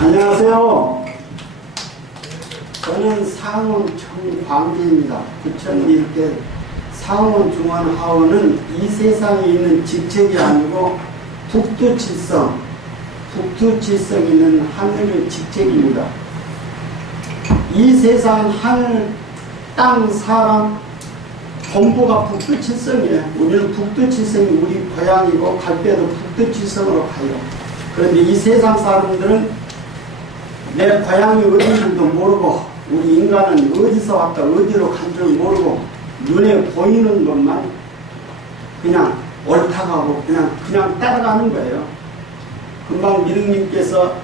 안녕하세요. 저는 상원 청광재입니다. 부천 이렇게 상원 중원 하원은 이 세상에 있는 직책이 아니고 북두칠성 있는 하늘의 직책입니다. 이 세상 하늘, 땅, 사람 본부가 북두칠성이에요. 우리는 북두칠성이 우리 고향이고 갈 때도 북두칠성으로 가요. 그런데 이 세상 사람들은 내 고향이 어딘지도 모르고 우리 인간은 어디서 왔다 어디로 간 줄 모르고 눈에 보이는 것만 그냥 옳다가고 그냥 따라가는 거예요. 금방 미륵님께서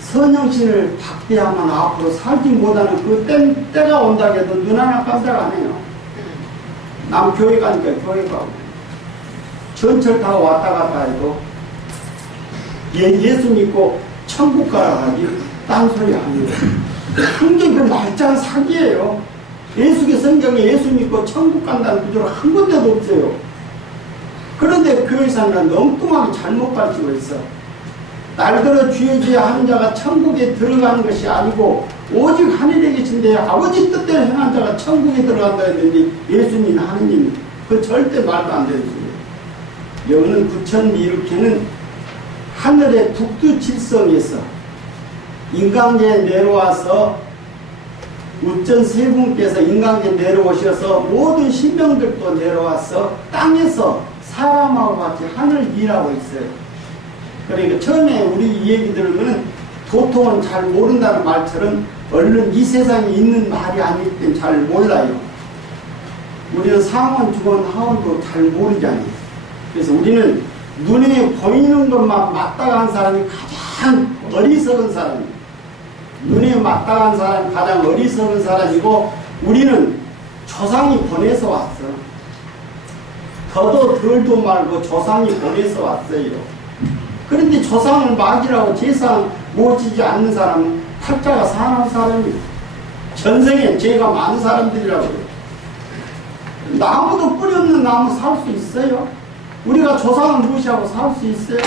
선영신을 박대하면 앞으로 살지 못하는 그 때가 온다고 해도 눈 하나 깜짝 안 해요. 남 교회 가니까 교회 가고 전철 타고 왔다 갔다 해도 예수 믿고 천국 가라 하기 딴소리 아니에요. 한게 그 말짱 사기예요. 예수의 성경에 예수 믿고 천국 간다는 구조가 한 군데도 없어요. 그런데 교회사는 엉뚱하게 잘못 가르치고 있어. 날들어 주의 하는 자가 천국에 들어가는 것이 아니고 오직 하늘에 계신데 아버지 뜻대로 행한 자가 천국에 들어간다 했는데 예수님 하느님 그 절대 말도 안 되는 소리예요. 여기는 부천 이렇게는 하늘의 북두칠성에서 인간계에 내려와서 우전 세 분께서 인간계에 내려오셔서 모든 신병들도 내려와서 땅에서 사람하고 같이 하늘을 일하고 있어요. 그러니까 처음에 우리 이 얘기 들으면 도통은 잘 모른다는 말처럼 얼른 이 세상에 있는 말이 아니기 때문에 잘 몰라요. 우리는 상원, 중원, 하원도 잘 모르잖아요. 그래서 우리는 눈에 보이는 것만 맞다간 사람이 가장 어리석은 사람이에요. 눈에 맞다간 사람이 가장 어리석은 사람이고 우리는 조상이 보내서 왔어. 더도 덜도 말고 조상이 보내서 왔어요. 그런데 조상을 막이라고 제상 못 지지 않는 사람은 탈자가 사나운 사람이에요. 전생에 죄가 많은 사람들이라고요. 나무도 뿌리 없는 나무 살 수 있어요? 우리가 조상을 무시하고 살 수 있어요?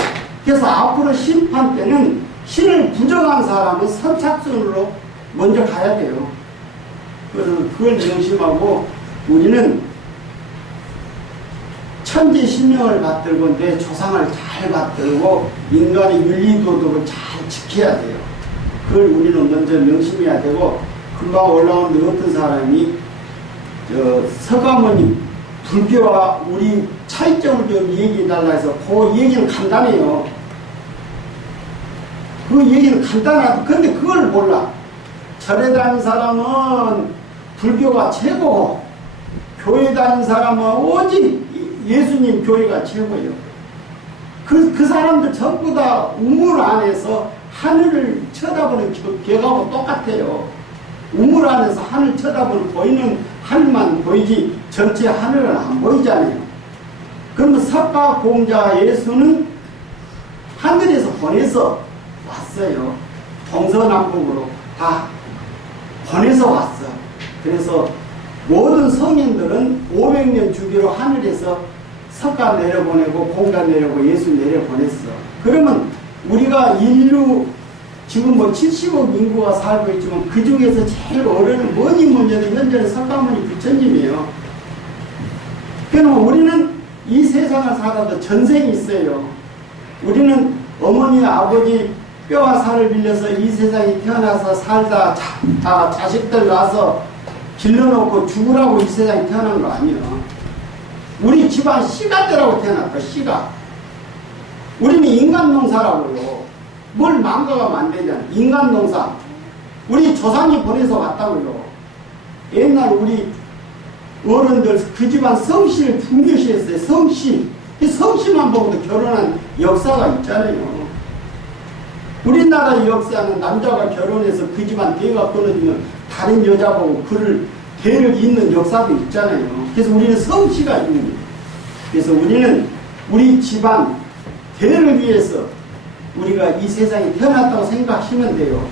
그래서 앞으로 심판 때는 신을 부정한 사람은 선착순으로 먼저 가야 돼요. 그걸 명심하고 우리는 천지 신명을 받들고 내 조상을 잘 받들고 인간의 윤리도덕을 잘 지켜야 돼요. 그걸 우리는 먼저 명심해야 되고 금방 올라오는데 어떤 사람이 서가모니 불교와 우리 차이점을 좀 얘기해달라 해서 그 얘기는 간단해요. 그 얘기는 간단하다. 근데 그걸 몰라. 절에 다니는 사람은 불교가 최고고 교회 다니는 사람은 오직 예수님 교회가 최고예요. 그 사람들 전부 다 우물 안에서 하늘을 쳐다보는 격하고 똑같아요. 우물 안에서 하늘 쳐다보는 보이는 하늘만 보이지 전체 하늘은 안 보이잖아요. 그러면 석가 공자 예수는 하늘에서 보내서 왔어요. 동서남북으로 다 보내서 왔어. 그래서 모든 성인들은 500년 주기로 하늘에서 석가 내려보내고 공자 내려보내고 예수 내려보냈어. 그러면 우리가 인류 지금 뭐 70억 인구가 살고 있지만 그 중에서 제일 어려운 뭐니 해도 현재는 석가모니 부처님이에요. 그러면 우리는 이 세상을 살아도 전생이 있어요. 우리는 어머니 아버지 뼈와 살을 빌려서 이 세상에 태어나서 살다 자식들 낳아서 길러놓고 죽으라고 이 세상에 태어난 거 아니에요. 우리 집안 씨가들하고 태어났다. 씨가. 우리는 인간농사라고요. 뭘 망가가면 안 되잖아. 인간농사. 우리 조상이 보내서 왔다고요. 옛날 우리 어른들 그 집안 성씨를 중요시했어요. 성씨. 이 성씨만 보고도 결혼한 역사가 있잖아요. 우리나라 역사는 남자가 결혼해서 그 집안 대가 끊어지면 다른 여자 보고 그를 대를 잇는 역사도 있잖아요. 그래서 우리는 성씨가 있는 거예요. 그래서 우리는 우리 집안 대를 위해서 우리가 이 세상에 태어났다고 생각하시면 돼요.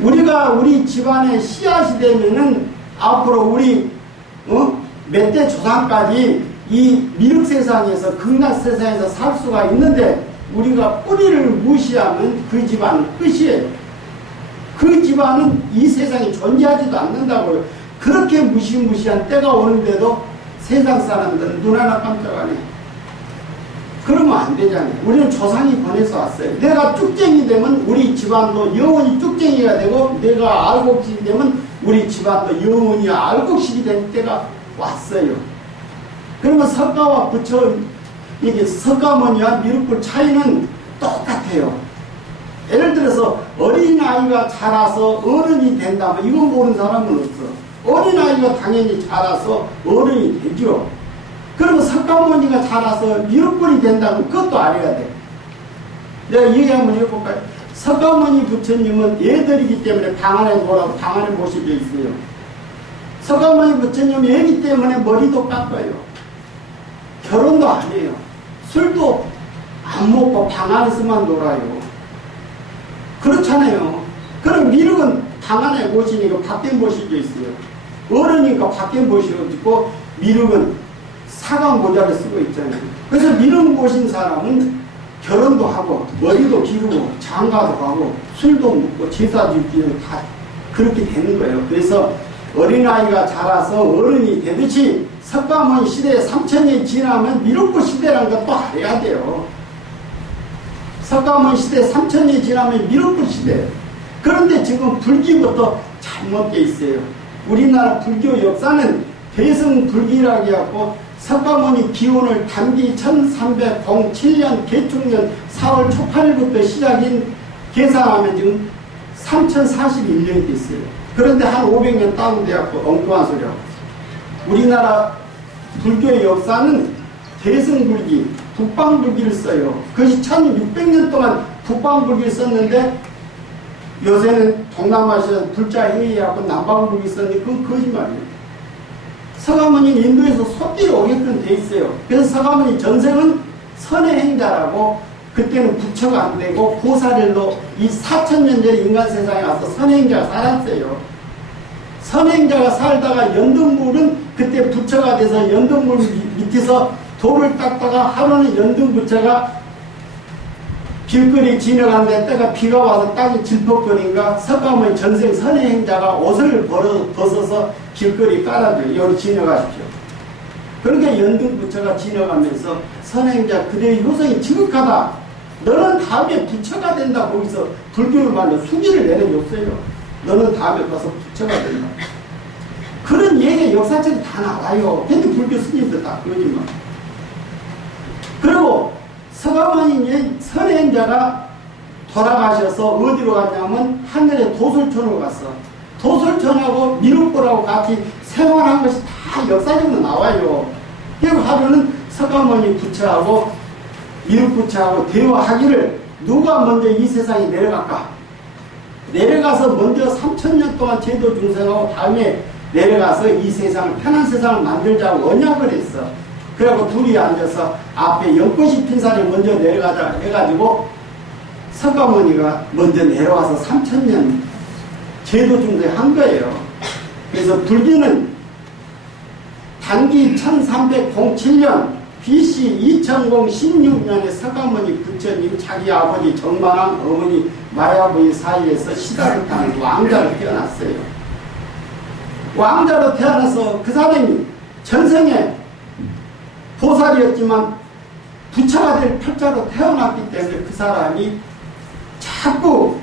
우리가 우리 집안의 씨앗이 되면은 앞으로 우리 몇 대 조상까지 이 미륵 세상에서 극락 세상에서 살 수가 있는데 우리가 뿌리를 무시하면 그 집안은 끝이에요. 그 집안은 이 세상에 존재하지도 않는다고요. 그렇게 무시무시한 때가 오는데도 세상 사람들은 눈 하나 깜짝 안 해. 그러면 안 되잖아요. 우리는 조상이 보내서 왔어요. 내가 쭉쟁이 되면 우리 집안도 영원히 쭉쟁이가 되고, 내가 알곡식이 되면 우리 집안도 영원히 알곡식이 될 때가 왔어요. 그러면 석가와 부처, 이게 석가모니와 미륵불 차이는 똑같아요. 예를 들어서 어린아이가 자라서 어른이 된다면 이건 모르는 사람은 없어. 어린아이가 당연히 자라서 어른이 되죠. 그러면 석가모니가 자라서 미륵불이 된다면 그것도 알아야 돼. 내가 얘기 한번 해볼까요? 석가모니 부처님은 애들이기 때문에 방 안에 놀아도 방 안에 모셔져 있어요. 석가모니 부처님이 애기 때문에 머리도 깎아요. 결혼도 안 해요. 술도 안 먹고 방 안에서만 놀아요. 그렇잖아요. 그럼 미륵은 방 안에 모시니까 밖에 모셔져 있어요. 어른이니까 밖에 모셔지고, 미륵은 사각 모자를 쓰고 있잖아요. 그래서 미륵 모신 사람은 결혼도 하고 머리도 기르고 장가도 가고 술도 먹고 제사도 지키고 다 그렇게 되는 거예요. 그래서 어린아이가 자라서 어른이 되듯이 석가모니 시대에 3000년이 지나면 미륵불 시대라는 것도 알아야 돼요. 석가모니 시대 3000년이 지나면 미륵불 시대. 그런데 지금 불기부터 잘못되어 있어요. 우리나라 불교 역사는 대승불기라고 해갖고 석가모니 기원을 단기 1307년 개축년 4월 초8일부터 시작인 계산하면 지금 3041년이 됐어요. 그런데 한 500년 다운돼갖고 엉뚱한 소리하고. 우리나라 불교의 역사는 대승불기, 북방불기를 써요. 그것이 1600년 동안 북방불기를 썼는데 요새는 동남아시아 불자회의하고 남방불기 썼는데 그건 거짓말이에요. 석가모니는 인도에서 소띠로 오게끔 돼 있어요. 그래서 석가모니 전생은 선의 행자라고, 그때는 부처가 안 되고 보살일로 이 4000년 전에 인간 세상에 와서 선의 행자가 살았어요. 선의 행자가 살다가 연등불은 그때 부처가 돼서 연등불 밑에서 돌을 닦다가 하루는 연등부처가 길거리 지나가는데 때가 비가 와서 땅이 질퍽거린가 석가모니 전생 선의 행자가 옷을 벗어서 길거리 깔아줘요. 여기 지나가십시오. 그러니까 연등부처가 지나가면서 선의 행자 그대의 효성이 지극하다. 너는 다음에 부처가 된다. 거기서 불교의 말로 수기를 내려줬어요. 너는 다음에 가서 부처가 된다. 그런 얘기 역사책에 다 나와요. 근데 불교 스님들 다 그러지만. 그리고 석가모니 선행자가 돌아가셔서 어디로 갔냐면 하늘에 도솔천으로 갔어. 도솔천하고 미륵불하고 같이 생활한 것이 다 역사적으로 나와요. 그리고 하루는 석가모니 부처하고 미륵부처하고 대화하기를 누가 먼저 이 세상에 내려갈까? 내려가서 먼저 3000년 동안 제도 중생하고 다음에 내려가서 이 세상을 편한 세상을 만들자고 언약을 했어. 그래갖고 둘이 앉아서 앞에 연꽃이 핀 산에 먼저 내려가자 해가지고 석가모니가 먼저 내려와서 3000년 제도 중생한 거예요. 그래서 불교는 단기 1307년 BC 2016년에 석가모니 부처님 자기 아버지 정만왕 어머니 마야부이 사이에서 시다르타는 왕자로 태어났어요. 왕자로 태어나서 그 사람이 전생에 보살이었지만 부처가 될 팔자로 태어났기 때문에 그 사람이 자꾸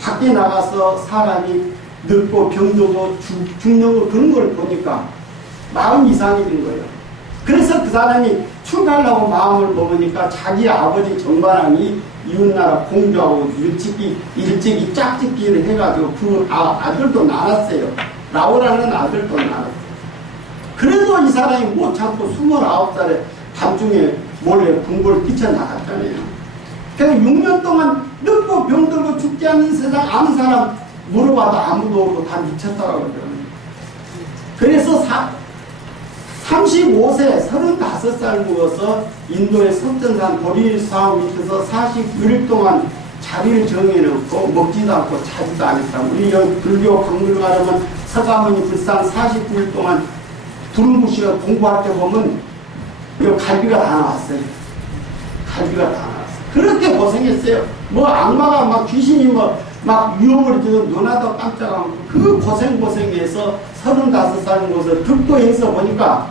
밖에 나가서 사람이 늙고 병들고 죽는 거 그런 걸 보니까 마음 이상이 된 거예요. 그래서 그 사람이 출가하려고 마음을 먹으니까 자기 아버지 정반왕이 이웃나라 공주하고 일찍이 짝짓기를 해가지고 그 아들도 낳았어요. 라오라는 아들도 낳았어요. 그래도 이 사람이 못 참고 29살에 밤중에 몰래 궁궐을 뛰쳐나갔잖아요. 그래서 6년 동안 늙고 병들고 죽지 않는 세상 아는 사람 물어봐도 아무도 없고 다 미쳤다고 그러더라고요. 그래서 35세 35살 먹어서 인도의 석전산 보리사원 밑에서 49일 동안 자리를 정해놓고 먹지도 않고 자지도 않았다. 우리 여기 불교 박물관에 석가모니 불상 49일 동안 두루뭉실가 공부할 때 보면 이 갈비가 다 나왔어요. 갈비가 다 나왔어요. 그렇게 고생했어요. 뭐 악마가 막 귀신이 막 유혹을 주는 눈하다 깜짝하고 그 고생해서 35살 곳을 득도해서 보니까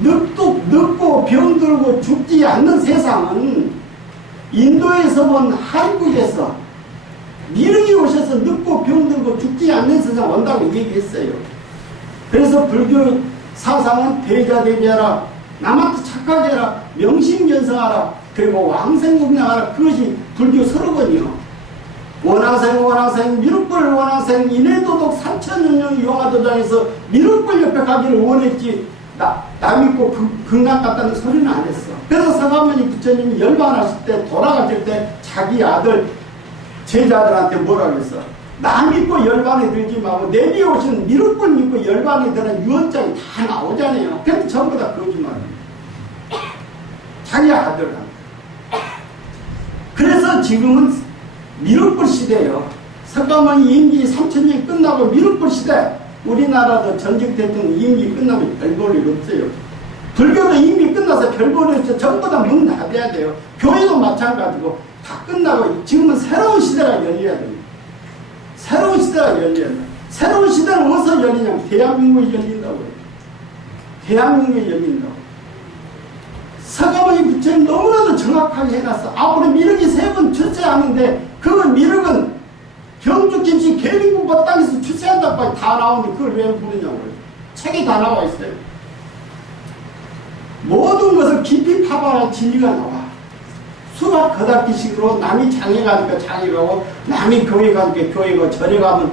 늙고 병들고 죽지 않는 세상은 인도에서 본 한국에서 미륵이 오셔서 늙고 병들고 죽지 않는 세상 온다고 얘기했어요. 그래서 불교 사상은 대자대비하라, 남한테 착하게 해라, 명심견성하라, 그리고 왕생국량하라. 그것이 불교 슬로건이요. 원앙생 미륵불 원앙생 인해도덕 3000년 용화도장에서 미륵불 옆에 가기를 원했지 나 믿고 극락 갔다는 소리는 안 했어. 그래서 서가모니 부처님이 열반하실 때 돌아가실 때 자기 아들 제자들한테 뭐라 그랬어? 나 믿고 열반에 들지 말고 내비 오신 미륵불 믿고 열반에 드는 유언장이 다 나오잖아요. 근데 전부 다 거짓말이에요. 자기 아들한테. 그래서 지금은 미륵불 시대예요. 석가모니 임기 3000년 끝나고 미륵불 시대. 우리나라도 전직 대통령 임기 끝나면 별 볼 일 없어요. 불교도 임기 끝나서 별 볼 일 없어. 전부 다 문 닫아야 돼요. 교회도 마찬가지고 다 끝나고 지금은 새로운 시대가 열려야 됩니다. 새로운 시대가 열려야 돼요. 새로운 시대는 어디서 열리냐면 대한민국이 열린다고요. 대한민국이 열린다고. 서가모니 부처님 너무나도 정확하게 해놨어. 앞으로 미륵이 3번 출세하는데 그 미륵은 경주 김씨 계림국보 땅에서 출세한다고 다 나오는데 그걸 왜 부르냐고요. 책에 다 나와 있어요. 모든 것을 깊이 파봐야 진리가 나와. 수박 거닥기식으로 남이 장에 가니까 장에 가고 남이 교회 가니까 교회 가고 절에 가면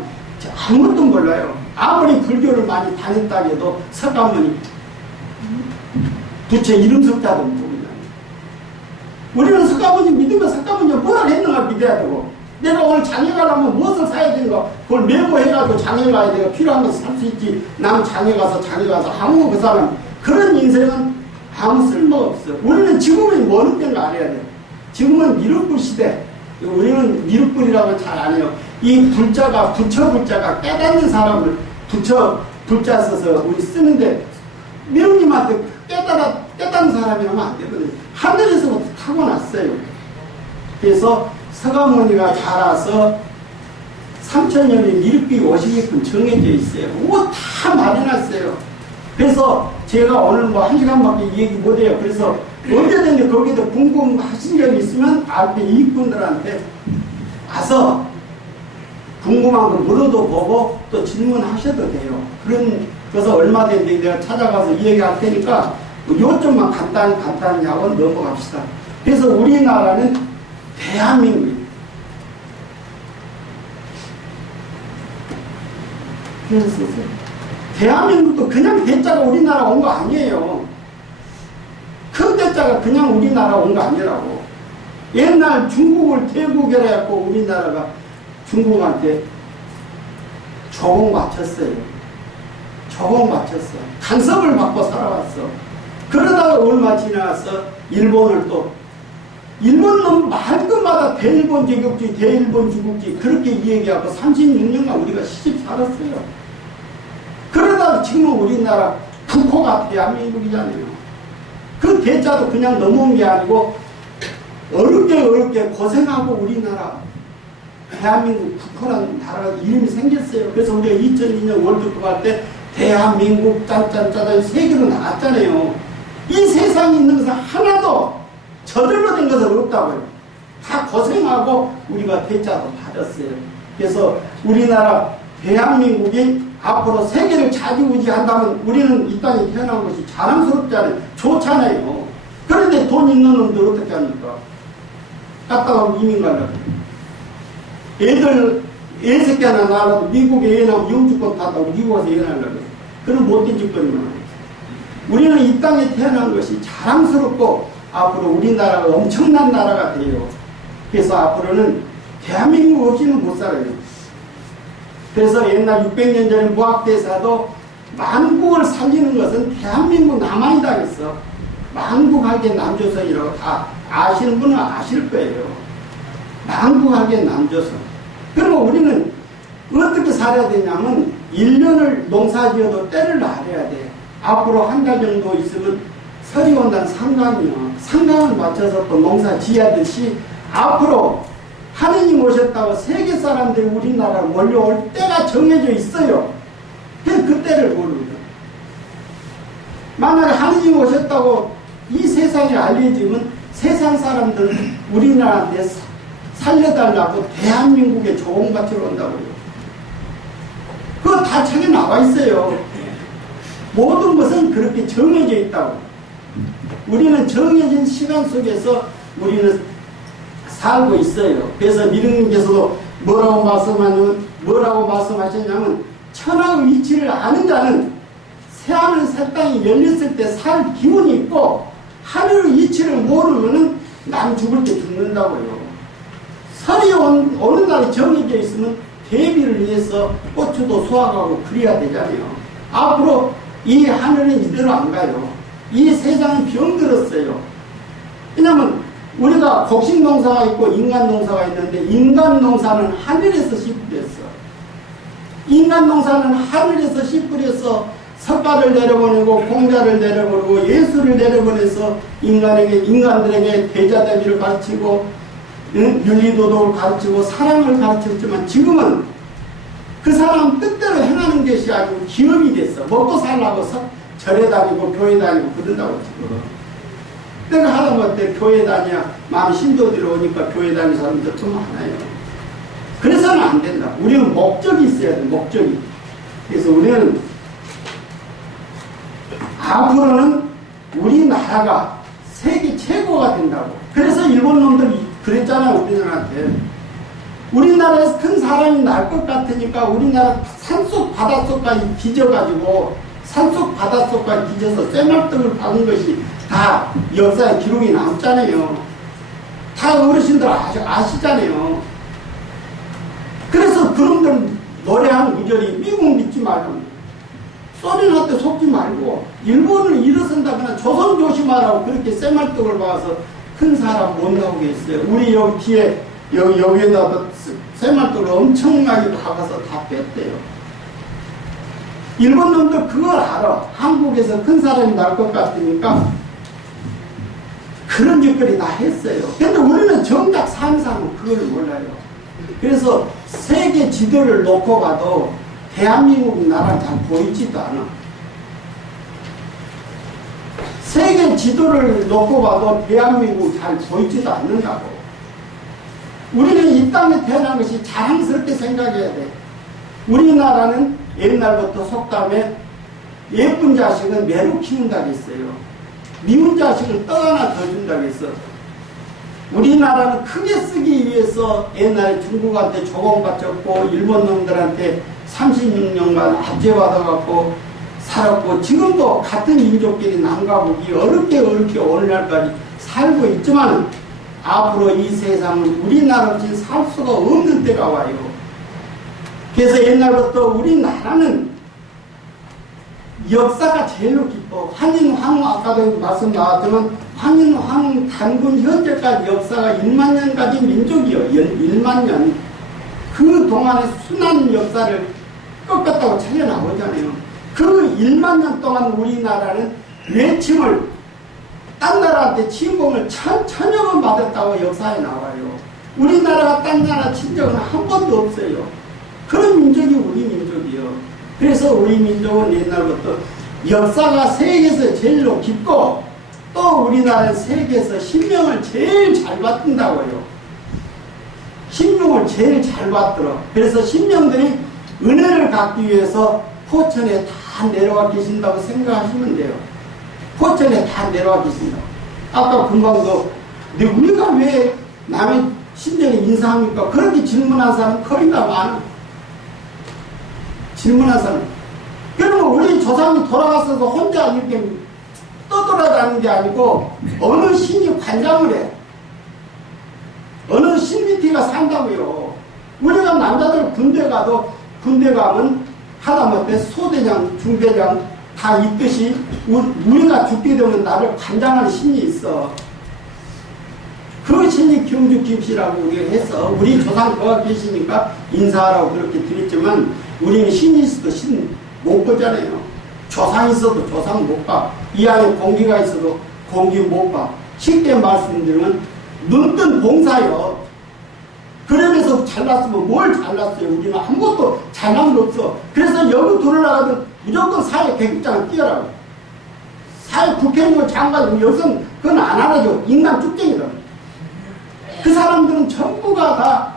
아무것도 몰라요. 아무리 불교를 많이 다녔다 해도 석가모니 부처 이름 석자도 모르냐. 우리는 석가모니 믿으면 석가모니가 뭐라 했는가 믿어야 되고 내가 오늘 장에 가려면 무엇을 사야 되는가 그걸 메모해가지고 장에 가야 되고 필요한 거 살 수 있지. 남 장에 가서 아무 그 사람 그런 인생은 아무 쓸모가 없어. 우리는 지금은 뭐는 때가 알아야 돼. 지금은 미륵불 시대. 우리는 미륵불이라고 잘 안 해요. 이 불자가 부처 불자가 깨닫는 사람을 부처 불자 써서 우리 쓰는데 미륵님한테 깨닫는 사람이라면 안 되거든요. 하늘에서부터 타고났어요. 그래서 서가모니가 자라서 3000년의 미륵비 오시게끔 정해져 있어요. 그거 다 마련했어요. 그래서 제가 오늘 뭐 1시간밖에 얘기 못해요. 그래서 언제든지 거기도 궁금하신 점이 있으면 앞에 이익분들한테 와서 궁금한 거 물어도 보고 또 질문하셔도 돼요. 그런 것을 얼마든지 내가 찾아가서 얘기할 테니까 요점만 간단히 하고 넘어갑시다. 그래서 우리나라는 대한민국이에요. 그래서 대한민국도 그냥 대자가 우리나라 온 거 아니에요. 큰 대자가 그냥 우리나라 온 거 아니라고. 옛날 중국을 태국이라 해갖고 우리나라가 중국한테 조공 바쳤어요. 조공 바쳤어. 간섭을 받고 살아왔어. 그러다가 얼마 지나서 일본을 또 일본 놈 말끝마다 대일본 제국주의, 대일본 주국주의 그렇게 얘기하고 36년간 우리가 시집 살았어요. 그러다가 지금은 우리나라 국호가 대한민국이잖아요. 그 대자도 그냥 넘어온 게 아니고 어렵게 고생하고 우리나라 대한민국 국호라는 나라가 이름이 생겼어요. 그래서 우리가 2002년 월드컵 할 때 대한민국 짠짠짠 세 개로 나왔잖아요. 이 세상에 있는 것은 하나도 저절로 된 것은 없다고요. 다 고생하고 우리가 대자도 받았어요. 그래서 우리나라 대한민국이 앞으로 세계를 좌지우지한다면 우리는 이 땅에 태어난 것이 자랑스럽잖아요. 좋잖아요. 그런데 돈 있는 놈들 어떻게 합니까? 갔다가 이민 가려고. 애들 애새끼 하나 낳아도 미국에 애 나오면 영주권 탔다고 미국에서 애 낳으려고. 그런 못된 짓거리만. 우리는 이 땅에 태어난 것이 자랑스럽고 앞으로 우리나라가 엄청난 나라가 돼요. 그래서 앞으로는 대한민국 없이는 못 살아요. 그래서 옛날 600년 전에 무학대사도 만국을 살리는 것은 대한민국 남한이다 했어. 만국하게 남조선이라고 다 아시는 분은 아실 거예요. 만국하게 남조선. 그리고 우리는 어떻게 살아야 되냐면 1년을 농사지어도 때를 나려야 돼. 앞으로 한 달 정도 있으면 설이 온다는 상강이요. 상강을 맞춰서 또 농사 지어야듯이 앞으로 하느님 오셨다고 세계 사람들이 우리나라로 몰려올 때가 정해져 있어요. 그 때를 모릅니다. 만약에 하느님 오셨다고 이 세상에 알려지면 세상 사람들은 우리나라한테 살려달라고 대한민국에 조공 바치러 온다고요. 그거 다 책에 나와 있어요. 모든 것은 그렇게 정해져 있다고. 우리는 정해진 시간 속에서 우리는 살고 있어요. 그래서 미륵님께서도 뭐라고 말씀하셨냐면 천하의 위치를 아는 자는 새하늘 새 땅이 열렸을 때 살 기운이 있고 하늘의 위치를 모르면은 남 죽을 때 죽는다고요. 설이 어느 날이 정해져 있으면 대비를 위해서 고추도 수확하고 그래야 되잖아요. 앞으로 이 하늘은 이대로 안 가요. 이 세상은 병들었어요. 왜냐면 우리가 곡식 농사가 있고 인간 농사가 있는데 인간 농사는 하늘에서 씨 뿌렸어. 인간 농사는 하늘에서 씨 뿌려서 석가를 내려보내고 공자를 내려보내고 예수를 내려보내서 인간들에게 대자대비를 가르치고 윤리도덕을 가르치고 사랑을 가르쳤지만 지금은 그 사람 뜻대로 행하는 것이 아니고 기업이 됐어. 먹고 살라고 절에 다니고 교회 다니고 그런다고 지금. 내가 하다못해 교회 다녀야 마음 신도들이 오니까 교회 다니는 사람들 좀 많아요. 그래서는 안 된다. 우리는 목적이 있어야 돼. 목적이. 그래서 우리는 앞으로는 우리나라가 세계 최고가 된다고. 그래서 일본 놈들이 그랬잖아요. 우리나라한테. 우리나라에서 큰 사람이 날 것 같으니까 우리나라 산속 바닷속까지 뒤져가지고 산속 바닷속까지 뒤져서 쇠말등을 박은 것이 다 역사에 기록이 남잖아요. 다 어르신들 아시잖아요. 그래서 그놈들 노래하는 구절이 미국 믿지 말고 소련한테 속지 말고 일본을 일어선다거나 조선 조심하라고 그렇게 쇠말뚝을 박아서 큰 사람 못 나오게 했어요. 우리 여기 뒤에 여기에다 쇠말뚝을 엄청나게 박아서 다 뺐대요. 일본 놈들 그걸 알아. 한국에서 큰 사람이 날 것 같으니까 그런 짓거리 다 했어요. 근데 우리는 정작 상상은 그걸 몰라요. 그래서 세계 지도를 놓고 봐도 대한민국 나라 잘 보이지도 않아. 세계 지도를 놓고 봐도 대한민국 잘 보이지도 않는다고. 우리는 이 땅에 태어난 것이 자랑스럽게 생각해야 돼. 우리나라는 옛날부터 속담에 예쁜 자식은 매로 키운다고 했어요. 미운 자식을 떡 하나 더 준다고 했어. 우리나라는 크게 쓰기 위해서 옛날에 중국한테 조공받쳤고 일본 놈들한테 36년간 압제받아갖고 살았고 지금도 같은 민족끼리 남가보기 어렵게 오늘날까지 살고 있지만 앞으로 이 세상은 우리나라 없이 살 수가 없는 때가 와요. 그래서 옛날부터 우리나라는 역사가 제일로 깊어. 한인황후 아까도 말씀 나왔지만 한인황후 단군 현재까지 역사가 1만 년 가진 민족이요. 1만 년. 그 동안의 순한 역사를 꺾었다고 찾아 나오잖아요. 그 1만 년 동안 우리나라는 외침을 딴 나라한테 침공을 천여 번 받았다고 역사에 나와요. 우리나라가 딴 나라 친정은 한 번도 없어요. 그런 민족이 우리 민족이요. 그래서 우리 민족은 옛날부터 역사가 세계에서 제일로 깊고 또 우리나라는 세계에서 신명을 제일 잘 받는다고요. 신명을 제일 잘 받더라. 그래서 신명들이 은혜를 갖기 위해서 포천에 다 내려와 계신다고 생각하시면 돼요. 포천에 다 내려와 계신다고. 아까 금방도 우리가 왜 남의 신정에 인사합니까? 그렇게 질문한 사람 거의 다 많아. 질문한 사람. 그러면 우리 조상이 돌아가서도 혼자 이렇게 떠돌아다니는 게 아니고 어느 신이 관장을 해. 어느 신 밑에가 산다고요. 우리가 남자들 군대 가도 군대 가면 하다못해 소대장, 중대장 다 있듯이 우리가 죽게 되면 나를 관장하는 신이 있어. 그 신이 경주 김씨라고 우리가 해서 우리 조상 거가 계시니까 인사하라고 그렇게 드렸지만 우리는 신이 있어도 신 못 보잖아요. 조상 있어도 조상 못 봐. 이 안에 공기가 있어도 공기 못 봐. 쉽게 말씀드리면 눈뜬 봉사요. 그러면서 잘났으면 뭘 잘났어요? 우리는 아무것도 잘난 거 없어. 그래서 여기 들어나가면 무조건 사회 계급장을 뛰어라고. 사회 국회의원 장관 여성 그건 안 하죠. 인간 쭉쟁이다. 그 사람들은 전부가 다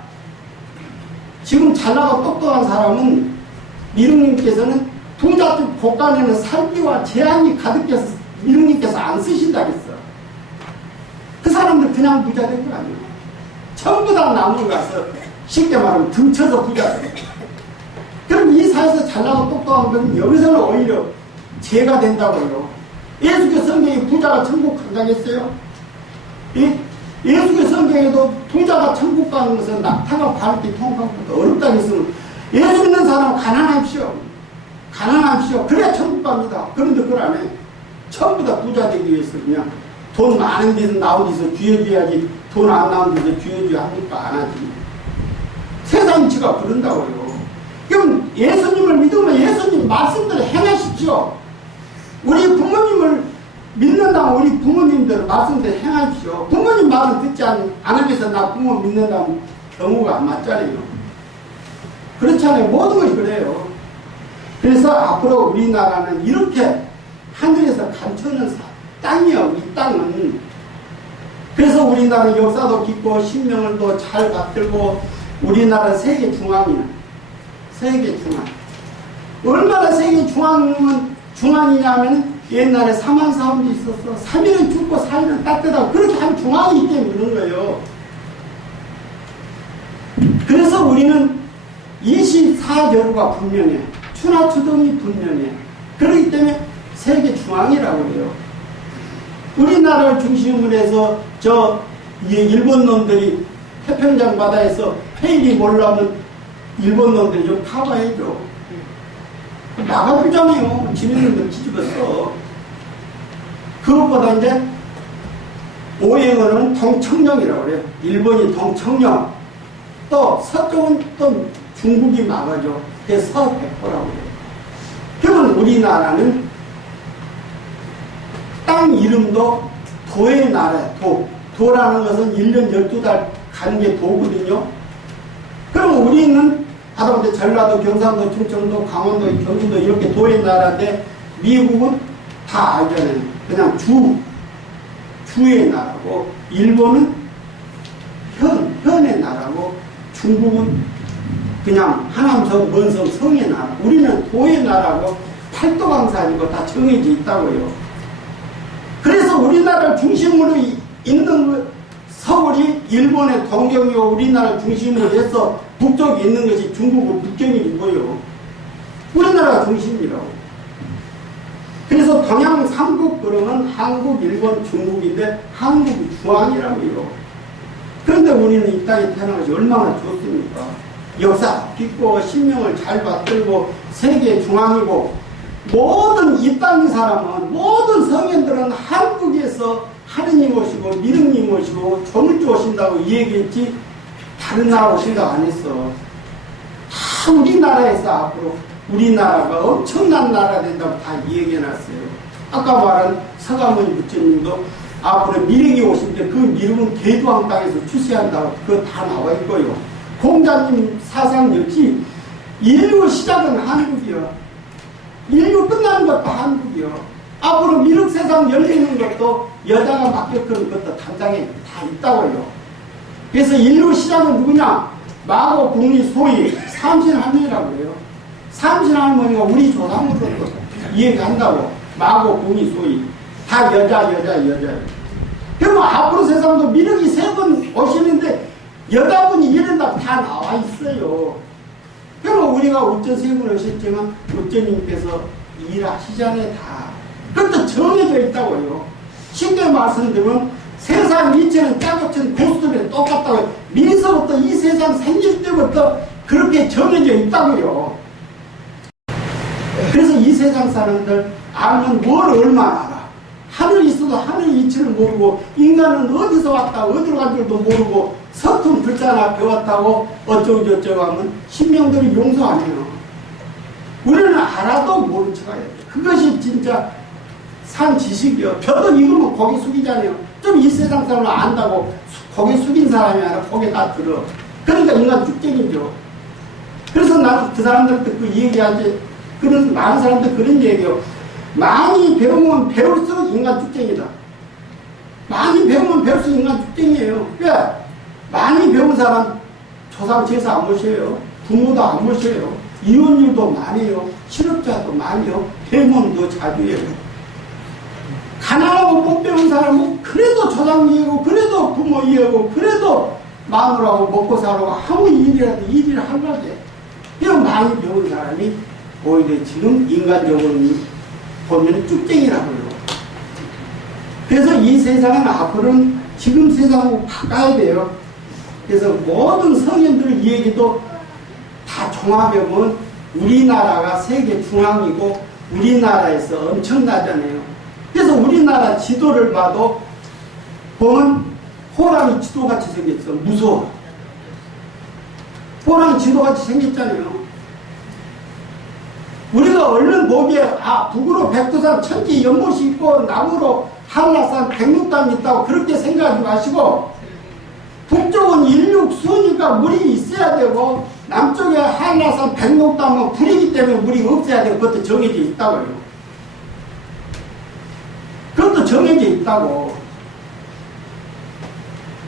지금 잘나고 똑똑한 사람은 미륵님께서는 부잣집 곳간에는 살기와 재앙이 가득해서 미륵님께서 안 쓰신다겠어. 그 사람들 그냥 부자 된 거 아니에요. 전부 다 남을 가서 쉽게 말하면 등쳐서 부자 돼. 그럼 이 사회에서 잘나고 똑똑한 건 여기서는 오히려 죄가 된다고요. 예수교 성경에 부자가 천국 간다겠어요? 예수교 성경에도 부자가 천국 가는 것은 낙타가 밟기 통과하고 어렵다고 했으면 예수 믿는 사람은 가난하십시오. 가난하십시오. 그래야 천국 갑니다. 그런데 그걸 안 해. 전부 다 부자 되기 위해서 그냥 돈 많은 데서 나온 데서 쥐어줘야지 돈 안 나온 데서 쥐어줘야 하니까 안 하지. 세상 이치가 그런다고요. 그럼 예수님을 믿으면 예수님 말씀대로 행하십시오. 우리 부모님을 믿는다면 우리 부모님들 말씀대로 행하십시오. 부모님 말은 듣지 않으면서 나 부모 믿는다면 경우가 안 맞잖아요. 그렇잖아요. 모든 것이 그래요. 그래서 앞으로 우리나라는 이렇게 하늘에서 감춰놓은 땅이요. 이 땅은. 그래서 우리나라 역사도 깊고 신명을도 잘 받들고 우리나라 세계 중앙이야. 세계 중앙. 얼마나 세계 중앙이냐면 옛날에 사망사원도 있었어. 3일은 춥고 4일은 따뜻하고 그렇게 한 중앙이 있기 때문에 그런 거예요. 그래서 우리는 24겨루가 분명해. 추나추동이 분명해. 그렇기 때문에 세계 중앙이라고 해요. 우리나라를 중심으로 해서 일본 놈들이 태평양 바다에서 페일이 몰라면 일본 놈들이 좀 커버해줘. 나가주잖아요. 지네들도 뒤집었어. 그것보다 이제 오행어는 동청령이라고 그래요. 일본이 동청령. 또 서쪽은 또 중국이 막아줘. 그래서 서백호라고 그래요. 그러면 우리나라는 땅 이름도 도의 나라야. 도라는 것은 1년 12달 가는 게 도거든요. 그럼 우리는 하다못해 전라도, 경상도, 충청도, 강원도, 경기도 이렇게 도의 나라인데 미국은 다 알잖아요. 그냥 주의 나라고, 일본은 현의 나라고, 중국은 그냥 하남성, 먼성, 성의 나라. 우리는 도의 나라고 팔도강산이고 다 정해져 있다고요. 그래서 우리나라를 중심으로 있는 서울이 일본의 동경이고 우리나라를 중심으로 해서 북쪽에 있는 것이 중국은 북경이고요. 우리나라가 중심이라고. 그래서 동양 삼국 그러면 한국, 일본, 중국인데 한국이 중앙이라고요. 그런데 우리는 이 땅에 태어난 것이 얼마나 좋습니까? 역사 깊고 신명을 잘 받들고 세계 중앙이고 모든 이 땅의 사람은 모든 성인들은 한국에서 하느님 오시고 미륵님 오시고 조물주 오신다고 얘기했지 다른 나라 오신다고 안 했어. 다 우리나라에서 앞으로 우리나라가 엄청난 나라 된다고 다 얘기해놨어요. 아까 말한 서가모니 부처님도 앞으로 미륵이 오실 때 그 미륵은 개두왕 땅에서 출세한다고 그거 다 나와 있고요. 공자님 사상 역시 인류 시작은 한국이요. 인류 끝나는 것도 한국이요. 앞으로 미륵 세상 열리는 것도 여자가 맡겨크는 것도 당장에 다 있다고요. 그래서 인류 시작은 누구냐? 마고, 궁리, 소위, 삼신할머니라고 해요. 삼신할머니가 우리 조상으로도 이해간다고. 마고, 궁리, 소위. 다 여자예요. 그러면 앞으로 세상도 미륵이 3번 오시는데 여자분이 이런다고 다 나와 있어요. 그러면 우리가 어쩐 3번 오셨지만 어쩌님께서 일하시잖아요. 다. 그것도 정해져 있다고요. 쉽게 말씀드리면 세상 이체는 짜고친 고수들이 똑같다고요. 미리서부터 이 세상 생길 때부터 그렇게 정해져 있다고요. 그래서 이 세상 사람들 알면 뭘 얼마나 알아. 하늘이 있어도 하늘 이치를 모르고 인간은 어디서 왔다 어디로 간 줄도 모르고 서툰 글자나 배웠다고 어쩌고 저쩌고 하면 신명들이 용서 안 해요. 우리는 알아도 모른 척 해야 돼. 그것이 진짜 산 지식이요. 벼도 익으면 고개 숙이잖아요. 좀 이 세상 사람을 안다고 고개 숙인 사람이 아니라 고개 다 들어. 그러니까 인간 쭉쟁이죠. 그래서 나도 그 사람들한테 그 얘기하지, 그런, 많은 사람들 그런 얘기해요. 많이 배우면 배울수록 인간 쭉쟁이다. 많이 배우면 배울수록 인간 쭉쟁이에요. 왜? 많이 배운 사람 조상 제사 안 모셔요. 부모도 안 모셔요. 이혼율도 많이요. 실업자도 많이요. 배우면 자주 해요. 가난하고 못 배운 사람은 그래도 조상 이해고, 그래도 부모 이해고, 그래도 마누라고 먹고 살고 아무 일이라도 일을 하려고 해. 이런 많이 배운 사람이 오히려 지금 인간적으로 보면 쭉쟁이라고 해요. 그래서 이 세상은 앞으로는 지금 세상하고 바꿔야 돼요. 그래서 모든 성인들 얘기도 다 종합해보면 우리나라가 세계 중앙이고 우리나라에서 엄청나잖아요. 그래서 우리나라 지도를 봐도 보면 호랑이 지도같이 생겼어. 무서워. 호랑이 지도같이 생겼잖아요. 우리가 얼른 보기에 북으로 백두산 천지 연못이 있고 남으로 한라산 백록담이 있다고 그렇게 생각하지 마시고, 북쪽은 인륙 수니까 물이 있어야 되고 남쪽에 한라산 백록담은 불이기 때문에 물이 없어야 되고, 그것도 정해져 있다고요. 그것도 정해져 있다고.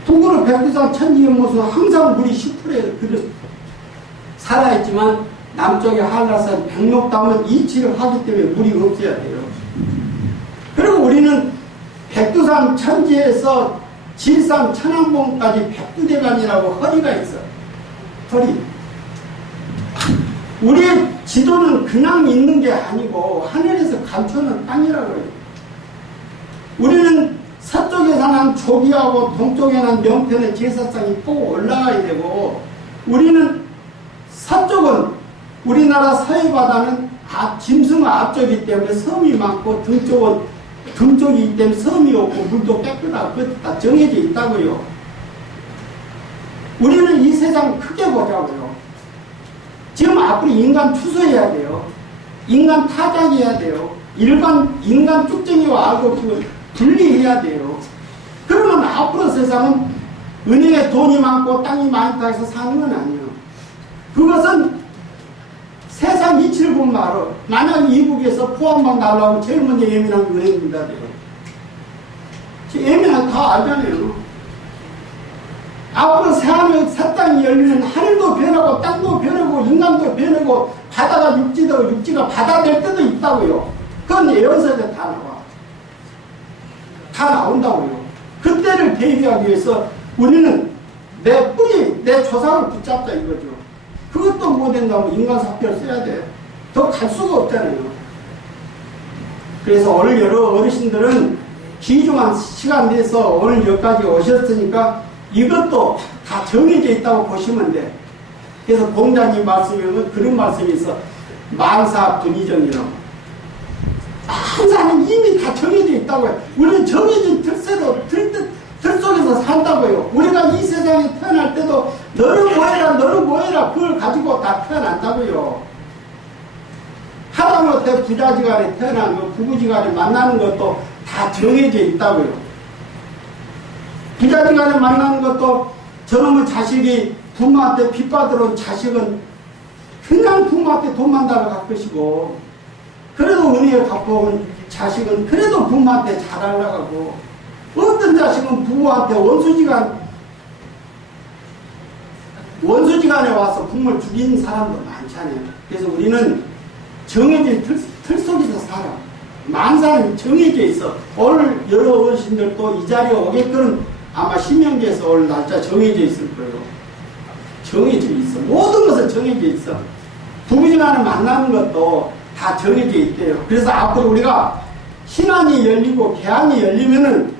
북으로 백두산 천지 연못은 항상 물이 10% 살아있지만 남쪽에 한라산 백록담은 이치를 하기 때문에 물이 없어야 돼요. 그리고 우리는 백두산 천지에서 질산 천왕봉까지 백두대간이라고 허리가 있어. 허리. 우리의 지도는 그냥 있는 게 아니고 하늘에서 감춰놓은 땅이라고 해요. 우리는 서쪽에 사는 조기하고 동쪽에 는 명편의 제사상이 꼭 올라가야 되고, 우리는 서쪽은 우리나라 서해바다는 짐승 앞쪽이기 때문에 섬이 많고 등쪽이기 때문에 섬이 없고 물도 깨끗하고 그것도 다 정해져 있다고요. 우리는 이 세상 크게 보자고요. 지금 앞으로 인간 추수해야 돼요. 인간 타작해야 돼요. 인간 쭉쟁이와 알고 분리해야 돼요. 그러면 앞으로 세상은 은행에 돈이 많고 땅이 많다 해서 사는 건 아니에요. 그것은 세상 이치를 보면 알아. 만약 이북에서 포항만 날라오면 제일 먼저 예민한 게 은행입니다. 예민한 다 알잖아요. 앞으로 새하늘 새 땅이 열리면 하늘도 변하고 땅도 변하고 인간도 변하고 바다가 육지가 바다 될 때도 있다고요. 그건 예언서에 다 나와. 다 나온다고요. 그때를 대비하기 위해서 우리는 내 뿌리, 내 조상을 붙잡자 이거죠. 그것도 못 된다면 인간 사표를 써야 돼. 더 갈 수가 없잖아요. 그래서 오늘 여러 어르신들은 귀중한 시간 내서 오늘 여기까지 오셨으니까 이것도 다 정해져 있다고 보시면 돼. 그래서 공자님 말씀에 보면 그런 말씀이 있어. 만사분이정이라고. 만사는 이미 다 정해져 있다고요. 우리는 정해진 틀새로 틀 속에서 산다고요. 우리가 이 세상에 태어날 때도 너는 뭐해라 그걸 가지고 다 태어난다고요. 하다못해 부자지간에 태어난 거, 부부지간에 만나는 것도 다 정해져 있다고요. 부자지간에 만나는 것도 저놈의 자식이 부모한테 빚받으러 온 자식은 그냥 부모한테 돈만 달라갈 것이고, 그래도 은혜를 갚고 온 자식은 그래도 부모한테 잘하려고 하고, 어떤 자식은 부모한테 원수지간에 와서 부모를 죽인 사람도 많잖아요. 그래서 우리는 정해진 틀 속에서 살아. 만사는 정해져 있어. 오늘 여러 어르신들도 이 자리에 오게끔 아마 신명기에서 오늘 날짜 정해져 있을 거예요. 정해져 있어. 모든 것은 정해져 있어. 부부지간에 만나는 것도 다 정해져 있대요. 그래서 앞으로 우리가 신안이 열리고 계안이 열리면은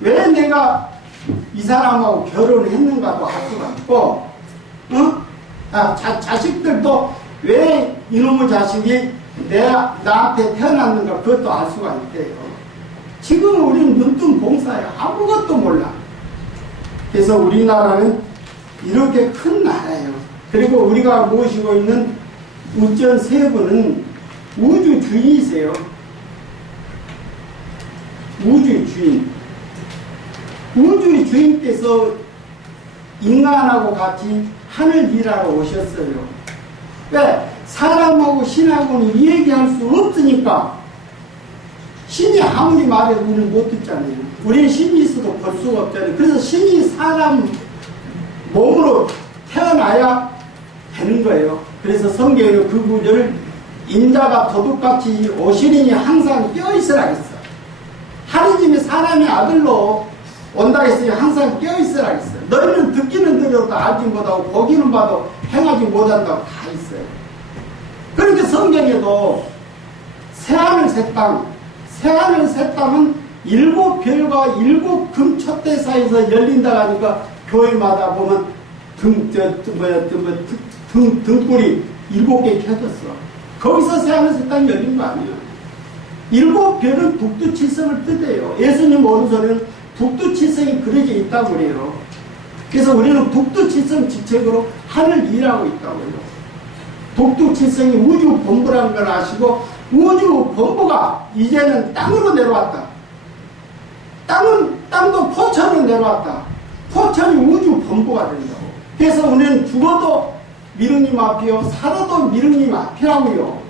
왜 내가 이 사람하고 결혼을 했는가도 알 수가 있고, 자식들도 왜 이놈의 자식이 나한테 태어났는가 그것도 알 수가 있대요. 지금 우리는 눈뜬 봉사야. 아무것도 몰라. 그래서 우리나라는 이렇게 큰 나라예요. 그리고 우리가 모시고 있는 우전 세 분은 우주 주인이세요. 우주 주인. 우주의 주인께서 인간하고 같이 하늘 일하러 오셨어요. 왜? 사람하고 신하고는 얘기할 수 없으니까. 신이 아무리 말해도 우리는 못 듣잖아요. 우리는 신이 있어도 볼 수가 없잖아요. 그래서 신이 사람 몸으로 태어나야 되는 거예요. 그래서 성경에는 그 구절을 인자가 도둑같이 오시리니 항상 껴있으라 했어. 하느님이 사람의 아들로 온다 했으니 항상 껴있으라 했어. 너희는 듣기는 들어도 알지 못하고 보기는 봐도 행하지 못한다고 다 있어요. 그렇게 성경에도 새하늘 새 땅, 새하늘 새 땅은 7별과 7금 촛대 사이에서 열린다 하니까 교회마다 보면 등불이 7개 켜졌어. 거기서 새하늘 새 땅이 열린 거 아니야. 7별은 북두칠성을 뜻해요. 예수님 오른손에는 북두칠성이 그려져 있다고 그래요. 그래서 우리는 북두칠성 지책으로 하늘 일하고 있다고요. 북두칠성이 우주 본부라는 걸 아시고 우주 본부가 이제는 땅으로 내려왔다. 땅도 포천으로 내려왔다. 포천이 우주 본부가 된다고. 그래서 우리는 죽어도 미륵님 앞이요, 살아도 미륵님 앞이라고요.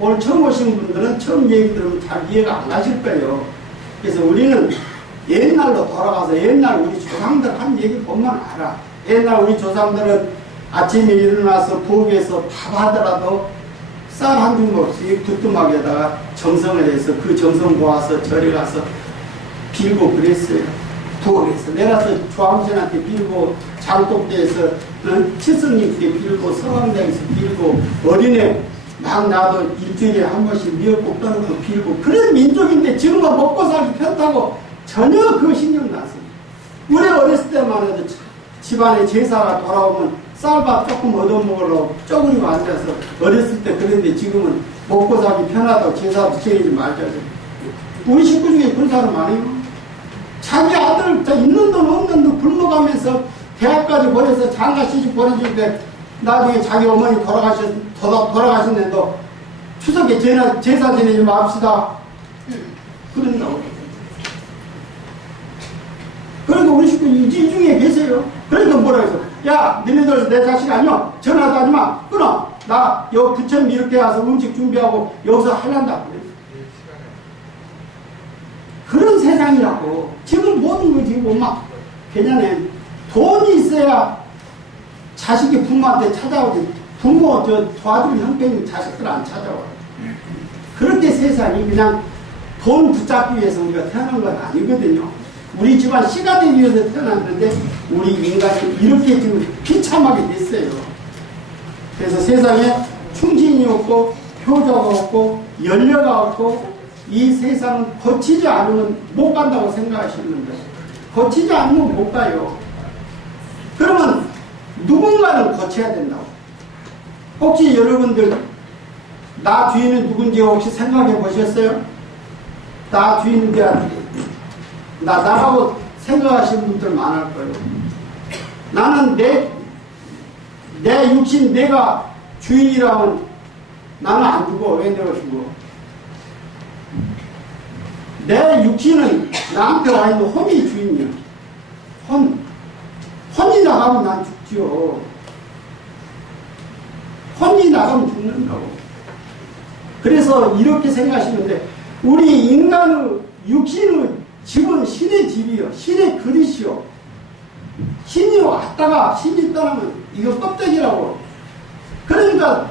오늘 처음 오신 분들은 처음 얘기 들으면 잘 이해가 안 가실 거예요. 그래서 우리는 옛날로 돌아가서 옛날 우리 조상들 한 얘기 보면 알아. 옛날 우리 조상들은 아침에 일어나서 부엌에서 밥 하더라도 쌀 한 주먹씩 두툼하게다가 정성을 해서 그 정성 모아서 절에 가서 빌고 그랬어요. 부엌에서 내려서 조항신한테 빌고 장독대에서 칠성님께 빌고 서강대에서 빌고 어린애 막 나도 일주일에 한 번씩 미역국 떠놓고 빌고 그런 민족인데 지금은 먹고 살기 편하고 전혀 그 신경 났어요. 우리 어렸을 때만 해도 집안에 제사가 돌아오면 쌀밥 조금 얻어먹으려고 쪼그리고 앉아서 어렸을 때 그랬는데 지금은 먹고 살기 편하다고 제사도 지내지 말자고. 우리 식구 중에 그런 사람 아니에요? 자기 아들 있는 돈 없는 돈 굶어가면서 대학까지 보내서 장가 시집 보내주는데 나중에 자기 어머니 돌아가셨는데도 추석에 제사 지내지 맙시다. 그런다고. 그러니까 우리 식구 이 중에 계세요. 그러니까 뭐라 해서 야 너네들 내 자식 아니야? 전화도 하지 마. 끊어. 나 여기 부천 이렇게 와서 음식 준비하고 여기서 하란다. 그런 세상이라고. 지금 모든 거 지금 막 그냥 돈이 있어야 자식이 부모한테 찾아오지. 부모 도와주는 형편이 자식들 안 찾아와요. 그렇게 세상이 그냥 돈 붙잡기 위해서 우리가 태어난 건 아니거든요. 우리 집안 씨가 되기 위해서 태어났는데 우리 인간이 이렇게 지금 비참하게 됐어요. 그래서 세상에 충진이 없고 효자가 없고 연려가 없고 이 세상은 거치지 않으면 못 간다고 생각하시는 거예요. 거치지 않으면 못 가요. 그러면 누군가는 거쳐야 된다고. 혹시 여러분들 나 주인은 누군지 혹시 생각해 보셨어요? 나 주인은 나라고 생각하시는 분들 많을 거예요. 나는 내 육신 내가 주인이라면 나는 안 죽어. 왜 내가 죽어? 내 육신은 나한테 와 있는 혼이 주인이야. 혼이 나가면 난 죽지요. 혼이 나가면 죽는다고. 그래서 이렇게 생각하시면 돼. 우리 인간의 육신의 집은 신의 집이요. 신의 그릇이요. 신이 왔다가 신이 떠나면 이거 껍데기라고. 그러니까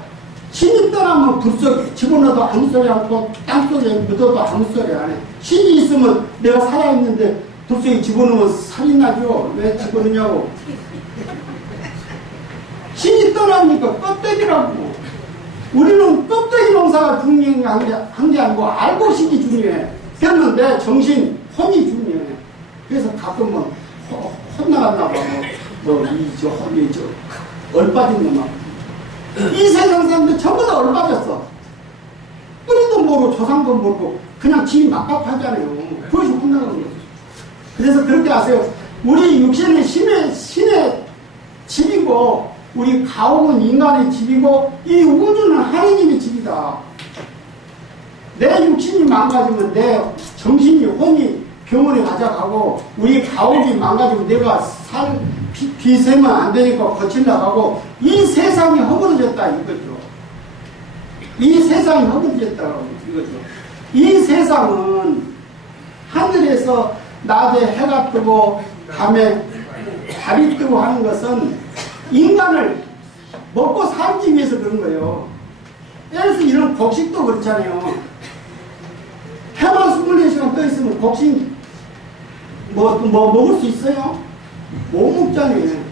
신이 떠나면 불 속에 집어넣어도 아무 소리 안 하고 땅속에 묻어도 아무 소리 안 해. 신이 있으면 내가 살아있는데 불 속에 집어넣으면 살이 나죠. 왜 집어넣냐고. 신이 떠나니까 껍데기라고. 우리는 껍데기 농사가 중요한 게 아니고 알고 신이 중요해. 됐는데 정신, 혼이 중요해. 그래서 가끔은 혼나갔나 봐. 얼빠진 놈아. 이 세상 사람들 전부 다 얼빠졌어. 뿌리도 모르고 조상도 모르고 그냥 집이 막박하잖아요. 그것이 혼나가는 거죠. 그래서 그렇게 아세요. 우리 육신은 신의 집이고 우리 가옥은 인간의 집이고 이 우주는 하느님의 집이다. 내 육신이 망가지면 내 정신이 혼이 병원에 가져가고 우리 가옥이 망가지고 내가 비세면 안 되니까 거칠라 하고 이 세상이 허물어졌다 이거죠. 이 세상이 허물어졌다 이거죠. 이 세상은 하늘에서 낮에 해가 뜨고 밤에 달이 뜨고 하는 것은 인간을 먹고 살기 위해서 그런 거예요. 예를 들어서 이런 곡식도 그렇잖아요. 해만 24시간 떠 있으면 곡식 뭐 먹을 수 있어요? 못 먹잖아요.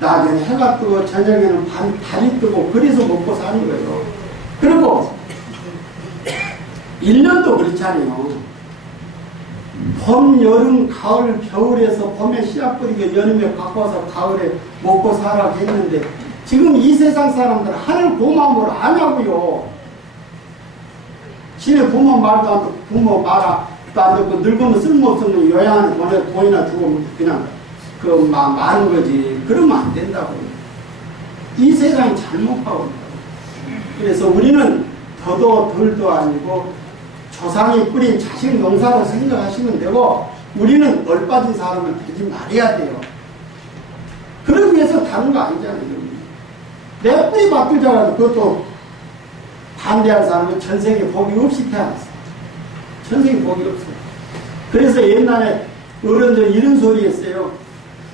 낮에는 해가 뜨고 저녁에는 달이 뜨고 그래서 먹고 사는 거예요. 그리고 1년도 그렇잖아요. 봄, 여름, 가을, 겨울에서 봄에 씨앗 뿌리고 여름에 갖고 와서 가을에 먹고 살아 했는데 지금 이 세상 사람들은 하늘 고마움을 안 하고요. 지네 부모 말도 안 듣고 부모 말도 안 듣고 늙으면 쓸모없으면 요양원에 보내 돈이나 주고 그냥 많은 거지. 그러면 안 된다고요. 이 세상이 잘못 가고 있다고. 그래서 우리는 더도 덜도 아니고 조상이 뿌린 자식 농사로 생각하시면 되고 우리는 얼빠진 사람을 되지 말아야 돼요. 그러기 위해서 다른 거 아니잖아요. 내 뿌리 바꾸자라도 그것도 반대한 사람은 전생에 복이 없이 태어났어. 전생에 복이 없어요. 그래서 옛날에 어른들 이런 소리 했어요.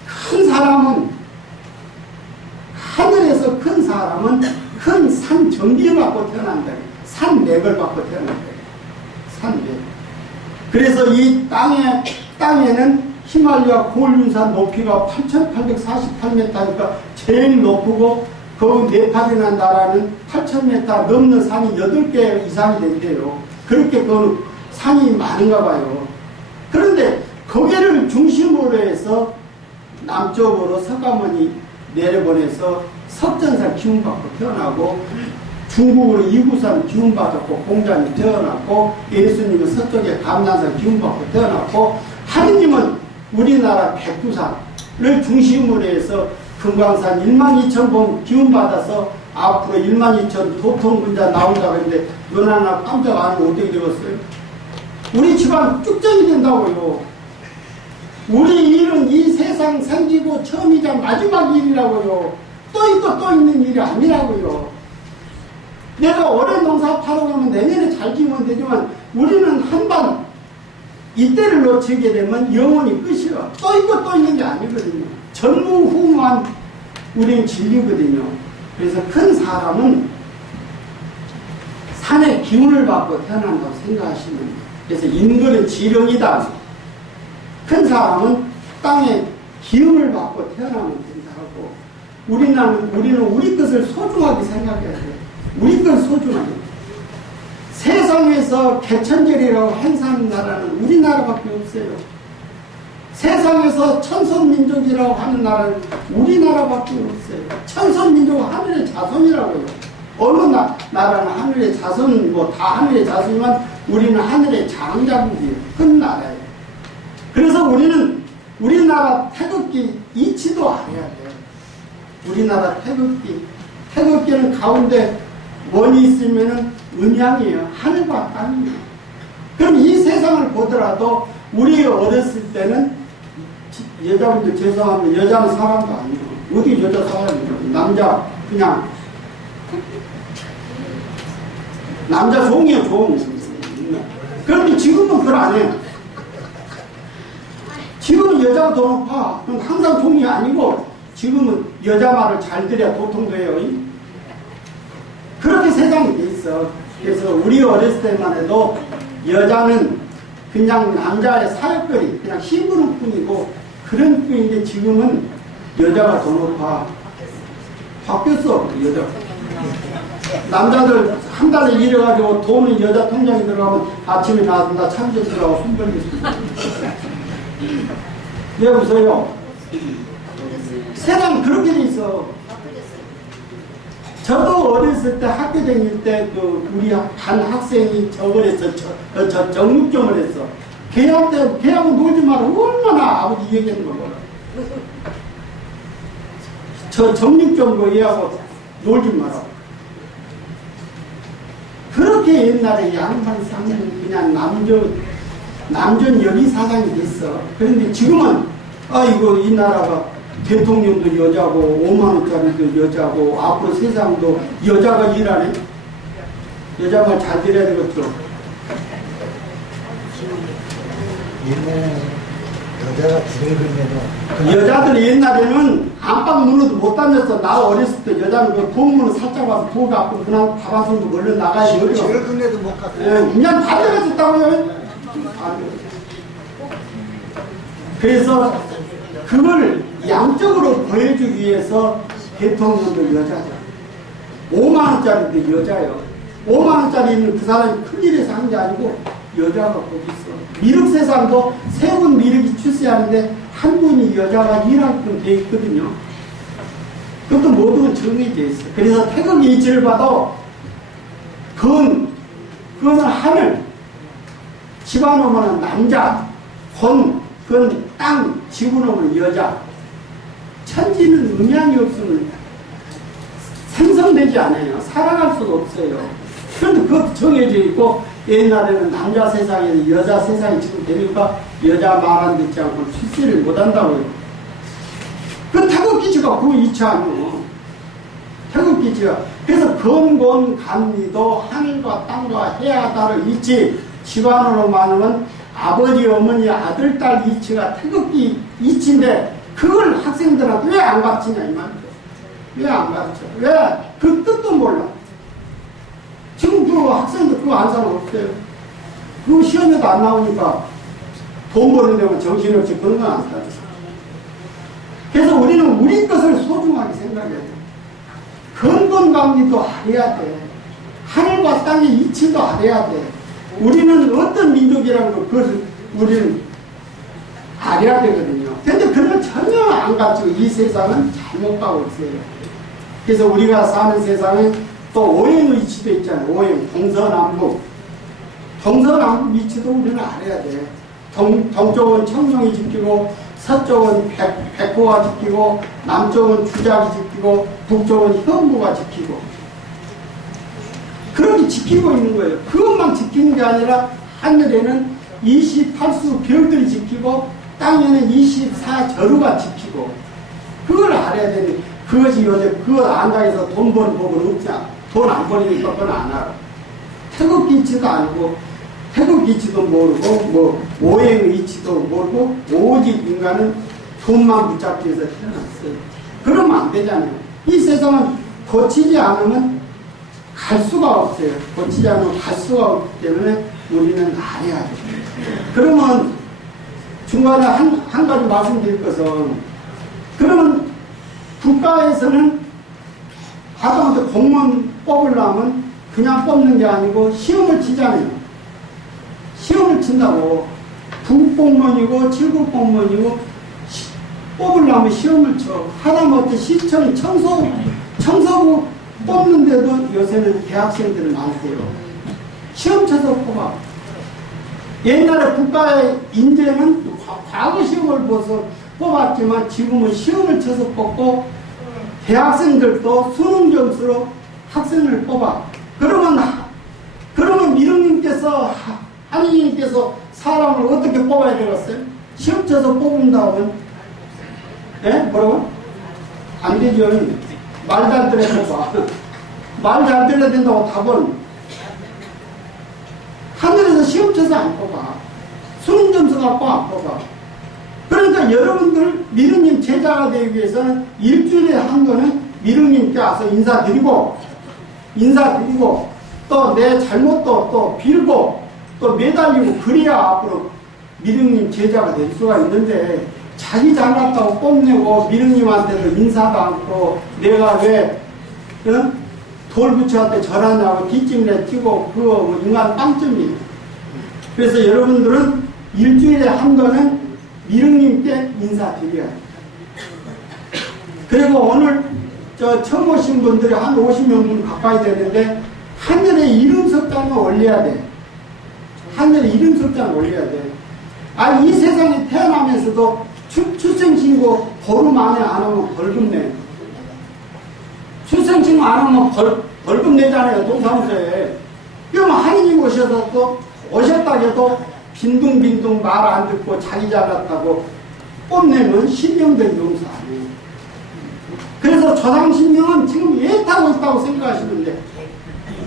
큰 사람은 하늘에서 큰 사람은 큰 산 정기를 받고 태어난다. 산맥을 받고 태어난다. 산맥. 그래서 이 땅에는 히말라야 고울륜산 높이가 8,848m니까 제일 높고 그 네팔이라는 나라는 8,000m 넘는 산이 8개 이상이 된대요. 그렇게 그 산이 많은가 봐요. 그런데 거기를 중심으로 해서 남쪽으로 석가모니 내려보내서 석전산 기운받고 태어나고 중국으로 이구산 기운받았고 공자님 태어났고 예수님은 서쪽에 감난산 기운받고 태어났고 하느님은 우리나라 백두산을 중심으로 해서 금강산 12,000번 기운받아서 앞으로 12,000 도통군자 나온다고 했는데 눈 하나 깜짝 안 하고 어떻게 되었어요? 우리 집안 쭉정이 된다고요. 우리 일은 이 세상 생기고 처음이자 마지막 일이라고요. 또 있고 또 있는 일이 아니라고요. 내가 올해 농사 파러 가면 내년에 잘 지으면 되지만 우리는 한번 이때를 놓치게 되면 영원히 끝이야. 또 있고 또 있는 게 아니거든요. 전무후무한 우리는 진리거든요. 그래서 큰 사람은 산의 기운을 받고 태어난다고 생각하시면 돼요. 그래서 인간은 지령이다. 큰 사람은 땅에 기운을 받고 태어나면 된다고. 우리는 우리 것을 소중하게 생각해야 돼요. 우리 건 소중하게. 세상에서 개천절이라고 행사하는 나라는 우리나라밖에 없어요. 세상에서 천손민족이라고 하는 나라는 우리나라밖에 없어요. 천손민족은 하늘의 자손이라고요. 어느 나라는 하늘의 자손은 다 하늘의 자손이지만 우리는 하늘의 장자국이에요. 큰 나라예요. 그래서 우리는 우리나라 태극기 이치도 알아야 돼요. 우리나라 태극기는 가운데 원이 있으면은 음양이에요. 하늘과 땅이에요. 그럼 이 세상을 보더라도 우리 어렸을 때는 여자분들 죄송합니다. 여자는 사람도 아니에요. 어디 여자 사람이에요. 남자 그냥 남자 종이에요. 종. 그런데 지금은 그걸 안 해요. 지금은 여자가 더 높아. 그럼 항상 종이 아니고 지금은 여자 말을 잘 들여야 도통돼요. 그렇게 세상이 돼 있어. 그래서 우리 어렸을 때만 해도 여자는 그냥 남자의 사역거리, 그냥 힘부는 뿐이고 그런 뿐인데 지금은 여자가 더 높아. 바뀌었어, 여자. 남자들 한 달에 일해가지고 돈은 여자 통장에 들어가면 아침에 나와서 나 참전 들어가고 손 벌겠습니다. 왜 웃어요? 세상 그렇게 돼 있어. 저도 어렸을 때 학교 다닐 때 우리 반 학생이 저걸 했어. 저 정육점을 했어. 걔하고 놀지 마라. 얼마나 아버지 얘기하는 거. 저 정육점 얘하고 놀지 마라. 그렇게 옛날에 양반 쌍년 그냥 남전 여비 사상이 됐어. 그런데 지금은 이거 이 나라가 대통령도 여자고 5만원짜리도 여자고 앞으로 세상도 여자가 일하네. 여자 말 잘 들어야 되겠죠. 옛날에는 여자가 들어오면은 여자들이 옛날에는 안방 문으로도 못 다녔어. 나 어렸을 때 여자는 그 부엌문을 살짝 와서 부엌 앞으로 그냥 밥 한 손도 얼른 나가야지. 제일 큰데도 못 갔어. 그냥 반대했었다고요. 그래서 그걸 양적으로 보여주기 위해서 대통령도 여자죠. 5만원짜리도 여자예요. 5만원짜리는 그 사람이 큰일에서 한 게 아니고 여자가 거기 있어. 미륵 세상도 세 분 미륵이 출세하는데 한 분이 여자가 일하게끔 돼 있거든요. 그것도 모두 정해져 있어. 그래서 태극 이치를 봐도 그거는 하늘, 집안 오면은 남자, 그건 땅, 지구 오면 여자. 천지는 음양이 없으면 생성되지 않아요. 살아갈 수가 없어요. 그런데 그것도 정해져 있고, 옛날에는 남자 세상에서 여자 세상이 지금 되니까 여자 말 안 듣지 않고 출세를 못 한다고요. 그 태극기치가 그 이치 아니요. 태극기치가. 그래서 건곤 감리도 하늘과 땅과 해야 다를 이치, 집안으로 말하면 아버지, 어머니, 아들, 딸 이치가 태극기 이치인데 그걸 학생들한테 왜 안 가르치냐 이 말이죠. 왜 안 가르쳐? 왜? 그 뜻도 몰라. 지금 그 학생들 그거 안 사람 없어요. 그거 시험에도 안 나오니까 돈 버는 데면 정신없이 그런 건 안 사요. 그래서 우리는 우리 것을 소중하게 생각해야 돼. 건건감리도 알아야 돼. 하늘과 땅의 이치도 알아야 돼. 우리는 어떤 민족이라는 걸 그것을 우리는 알아야 되거든요. 근데 그런 걸 전혀 안 가르치고 이 세상은 잘못 가고 있어요. 그래서 우리가 사는 세상에 또 오행의 이치도 있잖아요. 오행, 동서남북. 동서남북 이치도 우리는 알아야 돼. 동쪽은 청룡이 지키고, 서쪽은 백호가 지키고, 남쪽은 주작이 지키고, 북쪽은 현무가 지키고. 그렇게 지키고 있는 거예요. 그것만 지키는 게 아니라 하늘에는 28수 별들이 지키고, 땅에는 24저루가 지키고. 그걸 알아야 되는. 그것이 요새 그걸 안다해서 돈 버는 법은 없잖아. 돈 안 버리니까 그건 안 알아. 태극기 이치도 아니고, 태극기 이치도 모르고, 뭐, 오행의 이치도 모르고, 오직 인간은 돈만 붙잡기 위해서 태어났어요. 그러면 안 되잖아요. 이 세상은 고치지 않으면 갈 수가 없어요. 고치지 않으면 갈 수가 없기 때문에 우리는 알아야 돼요. 그러면 중간에 한 가지 말씀드릴 것은, 그러면 국가에서는 하다못해 공무원 뽑으려면 그냥 뽑는 게 아니고 시험을 치잖아요. 시험을 친다고. 부공무원이고 7급 공무원이고 뽑으려면 시험을 쳐. 하다못해 시청 청소부 뽑는데도 요새는 대학생들은 많대요. 시험 쳐서 뽑아. 옛날에 국가의 인재는 과거 시험을 봐서 뽑았지만 지금은 시험을 쳐서 뽑고 대학생들도 수능 점수로 학생을 뽑아. 그러면 미륵님께서 하느님께서 사람을 어떻게 뽑아야 되겠어요? 시험 쳐서 뽑은다면 뭐라고? 안 되죠. 말도 안 들어야 된다. 말도 안 들어야 된다고 답은 하늘에서 시험 쳐서 안 뽑아. 수능 점수 갖고 안 뽑아. 그러니까 여러분들 미륵님 제자가 되기 위해서는 일주일에 한 번은 미륵님께 와서 인사드리고 또 내 잘못도 또 빌고 또 매달리고 그래야 앞으로 미륵님 제자가 될 수가 있는데 자기 잘났다고 뽐내고 미륵님한테도 인사도 않고 내가 왜 돌부처한테 절하냐고 뒷짐에 찌고 그거 뭐 인간 빵점이에요. 그래서 여러분들은 일주일에 한 번은 미륵님께 인사드려야 돼요. 그리고 오늘 처음 오신 분들이 한 50명 가까이 되는데 하늘에 이름 석장을 올려야 돼. 하늘에 이름 석장을 올려야 돼. 이 세상에 태어나면서도 출생신고 보름 안에 안 오면 벌금 내. 출생신고 안 오면 벌금 내잖아요. 동사무소에. 그러면 하느님 오셔서 또 오셨다 해도 빈둥빈둥 말 안 듣고 자기 잘났다고 뽐내면 신명된 용서 안 해요. 그래서 조상신명은 지금 예타고 있다고 생각하시면 돼.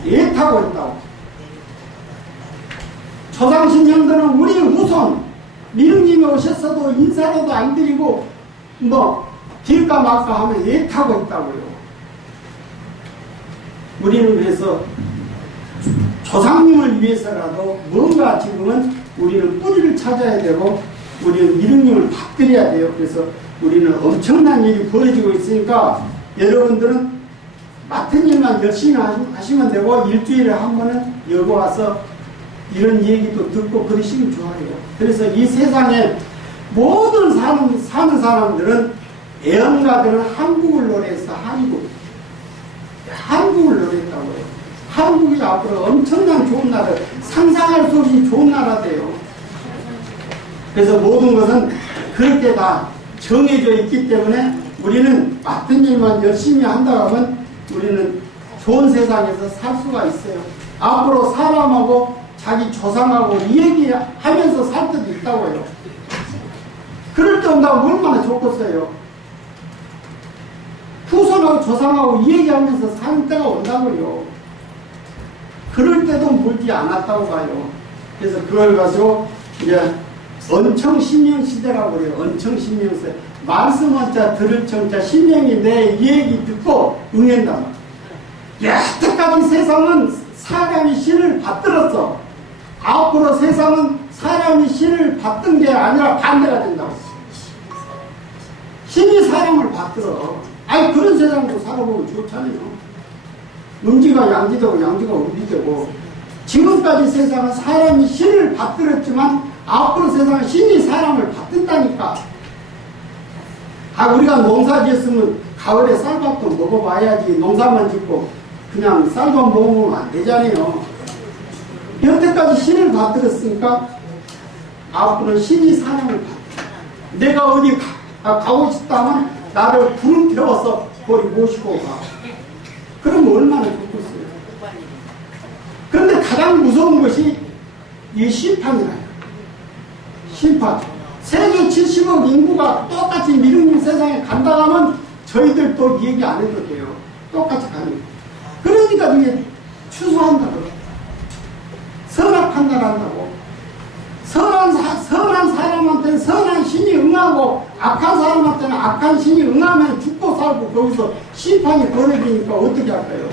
예타고 있다고. 조상신명들은 우리 우선 미륵님이 오셨어도 인사라도 안 드리고 뭐 딜까 말까 하면 예타고 있다고요. 우리는 그래서 조상님을 위해서라도 뭔가 지금은 우리는 뿌리를 찾아야 되고 우리는 미륵님을 받들여야 돼요. 그래서 우리는 엄청난 일이 벌어지고 있으니까 여러분들은 맡은 일만 열심히 하시면 되고 일주일에 한 번은 여기 와서 이런 얘기도 듣고 그러시면 좋아요. 그래서 이 세상에 모든 사는 사람들은 애언가들은 한국을 노래해서 한국을 노래했다고요. 한국이 앞으로 엄청난 좋은 나라, 상상할 수 없이 좋은 나라 돼요. 그래서 모든 것은 그렇게 다 정해져 있기 때문에 우리는 맡은 일만 열심히 한다고 하면 우리는 좋은 세상에서 살 수가 있어요. 앞으로 사람하고 자기 조상하고 얘기하면서 살 때도 있다고요. 그럴 때 온다면 얼마나 좋겠어요. 후손하고 조상하고 얘기하면서 사는 때가 온다고요. 그럴 때도 멀지 않았다고 봐요. 그래서 그걸 가지고 이제 언청신명 시대라고 그래요. 언청신명 시대. 말씀한 자 들을 청자 신명이 내 얘기 듣고 응한다. 여태까지 세상은 사람이 신을 받들었어. 앞으로 세상은 사람이 신을 받든 게 아니라 반대가 된다고. 신이 사람을 받들어. 아니 그런 세상도 살아보면 좋잖아요. 음지가 양지되고 양지가 음지되고. 지금까지 세상은 사람이 신을 받들었지만 앞으로 세상은 신이 사람을 받든다니까. 우리가 농사 지었으면 가을에 쌀밥도 먹어봐야지. 농사만 짓고 그냥 쌀밥 먹으면 안 되잖아요. 여태까지 신을 받들었으니까 앞으로는 신이 사람을 받들어. 내가 어디 가고 싶다면 나를 부름 태워서 거기 모시고 가. 그러면 얼마나 좋겠어요. 그런데 가장 무서운 것이 이 심판이라요. 심판. 세계 70억 인구가 똑같이 미륵님 세상에 간다 하면 저희들도 얘기 안 해도 돼요. 똑같이 가는 거예요. 그러니까 이게 추수한다고. 선악판단한다고. 선한 사람한테는 선한 신이 응하고 악한 사람한테는 악한 신이 응하면 죽고 살고 거기서 심판이 벌어지니까 어떻게 할까요?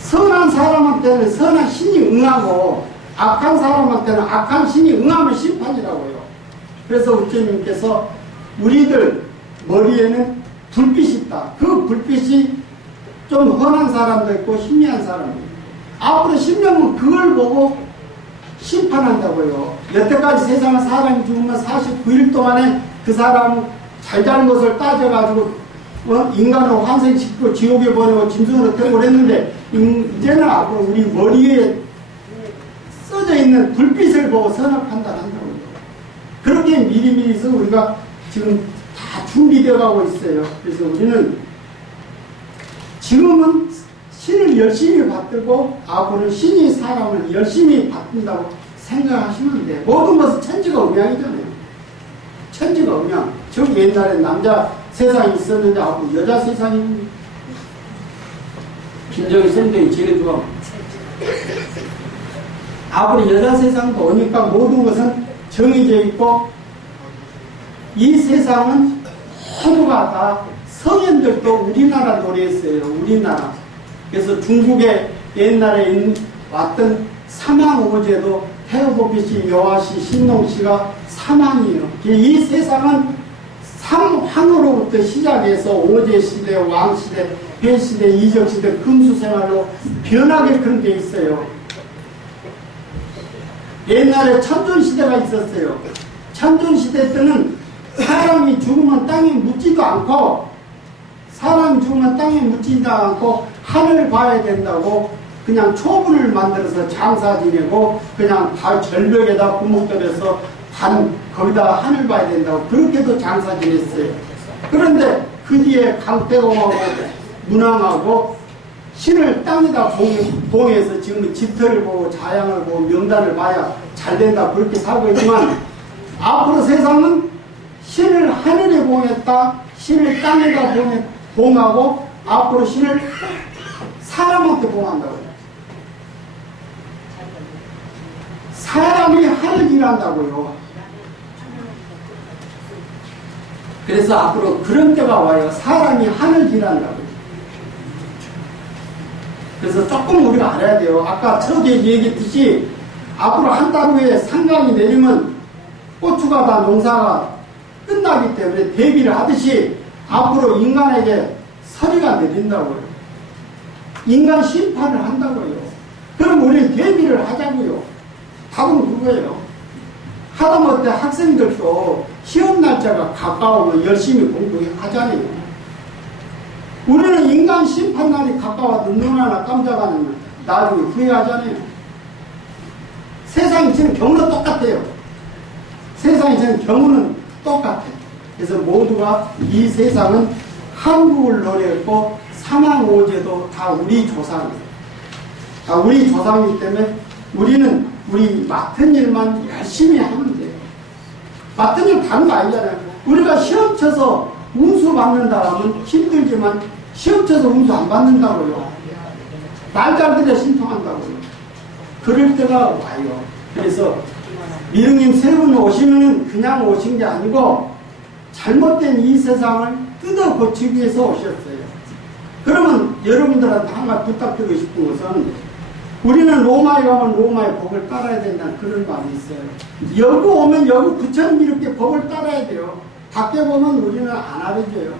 선한 사람한테는 선한 신이 응하고 악한 사람한테는 악한 신이 응하면 심판이라고요. 그래서 우주님께서 우리들 머리에는 불빛이 있다. 그 불빛이 좀 훤한 사람도 있고 희미한 사람도 있고 앞으로 신명은 그걸 보고 심판한다고요. 여태까지 세상은 사람이 죽으면 49일 동안에 그 사람 잘잘못을 따져가지고 인간으로 환생시키고 지옥에 보내고 짐승으로 태우고 그랬는데 이제는 앞으로 우리 머리에 써져 있는 불빛을 보고 선악 판단한다고요. 그렇게 미리미리서 우리가 지금 다 준비되어 가고 있어요. 그래서 우리는 지금은 신을 열심히 받들고 앞으로는 신이 사람을 열심히 받든다고 생각하시면 돼요. 모든 것은 천지가 음양이잖아요. 천지가 음양. 즉 옛날에 남자 세상이 있었는데 앞으로 여자 세상이 김정일 선생님이 제일 좋아. 앞으로 여자 세상도 오니까 모든 것은 정해져 있고 이 세상은 모두가 다 성현들도 우리나라 노래했어요. 우리나라. 그래서 중국에 옛날에 왔던 사망오제도 태어보피씨, 여화씨, 신농씨가 사망이에요. 이 세상은 삼황으로부터 시작해서 오제시대, 왕시대, 배시대, 이적시대, 금수생활로 변하게 그런 게 있어요. 옛날에 천존시대가 있었어요. 천존시대 때는 사람이 죽으면 땅에 묻지도 않고 사람이 죽으면 땅에 묻지도 않고 하늘을 봐야 된다고 그냥 초분을 만들어서 장사 지내고 그냥 발 절벽에다 구멍 뚫어서 거기다 하늘 봐야 된다고 그렇게도 장사 지냈어요. 그런데 그 뒤에 강태공하고 문왕하고 신을 땅에다 봉해서 지금 집터를 보고 자양을 보고 명단을 봐야 잘 된다 그렇게 살고 있지만 앞으로 세상은 신을 하늘에 봉했다, 신을 땅에다 봉하고 앞으로 신을 사람한테 봉한다고요. 사람이 하늘 일한다고요. 그래서 앞으로 그런 때가 와요. 사람이 하늘 일한다고요. 그래서 조금 우리가 알아야 돼요. 아까 저기 얘기했듯이 앞으로 한 달 후에 상강이 내리면 고추가 다 농사가 끝나기 때문에 대비를 하듯이 앞으로 인간에게 서리가 내린다고요. 인간 심판을 한다고요. 그럼 우리는 대비를 하자고요. 답은 그거예요. 하다못해 학생들도 시험 날짜가 가까우면 열심히 공부하잖아요. 우리는 인간 심판날이 가까워도 눈 하나 깜짝 안 하면 나중에 후회하잖아요. 세상이 지금 경우는 똑같아요. 세상이 지금 경우는 똑같아요. 그래서 모두가 이 세상은 한국을 노래했고 사망오제도 다 우리 조상이에요. 다 우리 조상이기 때문에 우리는 우리 맡은 일만 열심히 하면 돼요. 맡은 일 다른 거 아니잖아요. 우리가 시험 쳐서 운수 받는다 하면 힘들지만 시험 쳐서 운수 안 받는다고요. 말 잘 들여 신통한다고요. 그럴 때가 와요. 그래서 미륵님 세 분 오시면 그냥 오신 게 아니고 잘못된 이 세상을 뜯어 고치기 위해서 오셨어요. 그러면 여러분들한테 한 가지 부탁드리고 싶은 것은 우리는 로마에 가면 로마의 법을 따라야 된다는 그런 말이 있어요. 여기 오면 여기 부처님 이렇게 법을 따라야 돼요. 밖에 보면 우리는 안 알아줘요.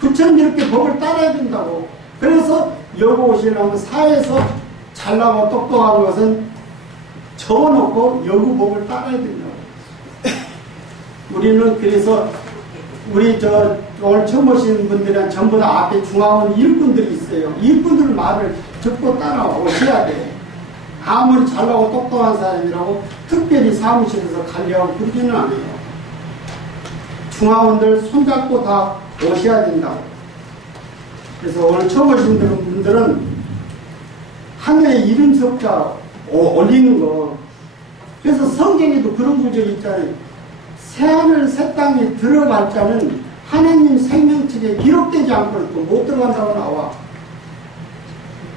부처님 이렇게 법을 따라야 된다고. 그래서 여기 오시려면 사회에서 잘나고 똑똑한 것은 적어놓고 여기 법을 따라야 된다고. 우리는 그래서 우리 오늘 처음 오신 분들은 전부 다 앞에 중앙원 일꾼들이 있어요. 일꾼들 말을 듣고 따라오셔야 돼. 아무리 잘나고 똑똑한 사람이라고 특별히 사무실에서 관리하고 그러지는 않아요. 중앙원들 손잡고 다 오셔야 된다고. 그래서 오늘 처음 오신 분들은 하늘에 이름 석자 올리는 거. 그래서 성경에도 그런 구절이 있잖아요. 새하늘 새 땅에 들어갈 자는 하나님 생명책에 기록되지 않고는 또 못 들어간다고 나와.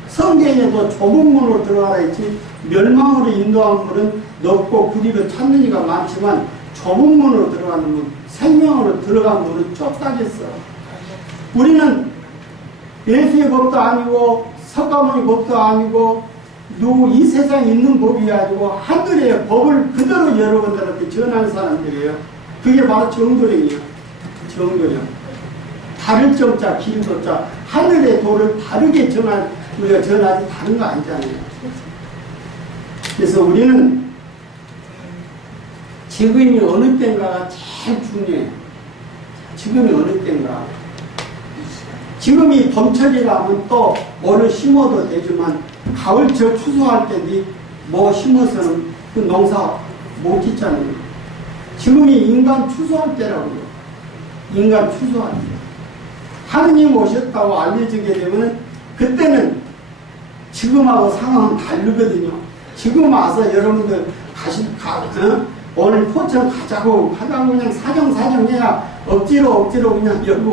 성경에도 좁은 문으로 들어가라 했지 멸망으로 인도한 문은 넓고 그리로 찾는 이가 많지만 좁은 문으로 들어가는 문, 생명으로 들어간 문은 좁다겠어. 우리는 예수의 법도 아니고 석가모니 법도 아니고 누구 이 세상에 있는 법이 아니고 하늘의 법을 그대로 여러분들한테 전하는 사람들이에요. 그게 바로 정도령이에요. 정도령. 다를 정자, 길도자, 하늘의 도를 다르게 우리가 전하지 다른 거 아니잖아요. 그래서 우리는 지금이 어느 때인가가 제일 중요해요. 지금이 어느 때인가. 지금이 봄철이라면 또 뭐를 심어도 되지만 가을철 추수할 때니 뭐 심어서는 그 농사 못 짓잖아요. 지금이 인간 추수할 때라고요. 인간 추수할 때. 하느님 오셨다고 알려지게 되면 그때는 지금하고 상황은 다르거든요. 지금 와서 여러분들 오늘 포천 가자고 그냥 사정해야 억지로 그냥 여기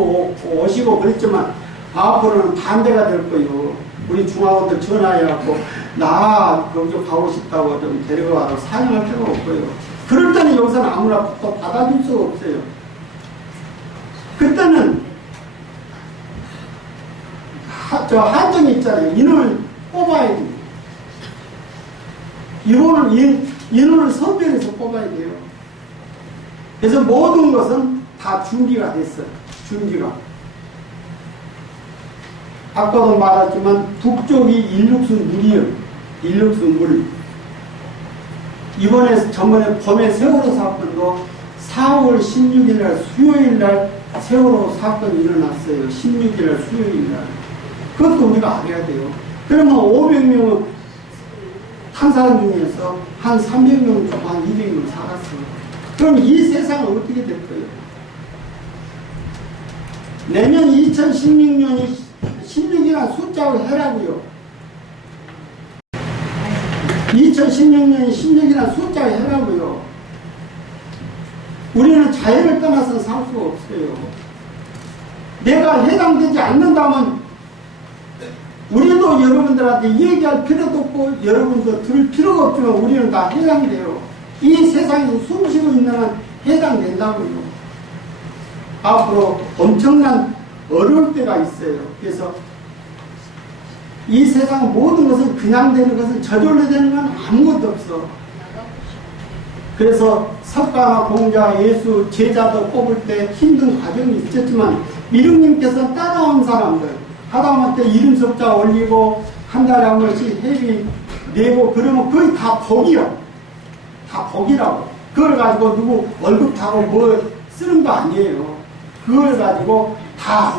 오시고 그랬지만 앞으로는 반대가 될 거예요. 우리 중화원들 전화해갖고 나 거기 가고 싶다고 좀 데려가서 사용할 필요가 없고요. 그럴 때는 여기서는 아무나 또 받아줄 수가 없어요. 그때는 한정이 있잖아요. 인원을 뽑아야 돼요. 인원을 선별해서 뽑아야 돼요. 그래서 모든 것은 다 준비가 됐어요. 준비가. 아까도 말했지만 북쪽이 일육수 물이에요. 일육수 물. 저번에 봄에 세월호 사건도 4월 16일 날 수요일 날 세월호 사건이 일어났어요. 16일 날 수요일 날. 그것도 우리가 알아야 돼요. 그러면 500명은 한 사람 중에서 한 300명 정도 한 200명 살았어요. 그럼 이 세상은 어떻게 될 거예요? 내년 2016년이 16이라는 숫자 자연을 떠나서 살 수가 없어요. 내가 해당되지 않는다면 우리도 여러분들한테 얘기할 필요도 없고 여러분도 들을 필요가 없지만 우리는 다 해당이 돼요. 이 세상에 숨쉬고 있는 한 해당된다고요. 앞으로 엄청난 어려울 때가 있어요. 그래서 이 세상 모든 것은 그냥 되는 것은 저절로 되는 건 아무것도 없어. 그래서 석가나 공자, 예수, 제자도 뽑을 때 힘든 과정이 있었지만 미륵님께서 따라온 사람들 하다못해 이름 석자 올리고 한 달에 한 번씩 회비 내고 그러면 거의 다 복이요. 다 복이라고. 그걸 가지고 누구 월급 타고 뭐 쓰는 거 아니에요. 그걸 가지고 다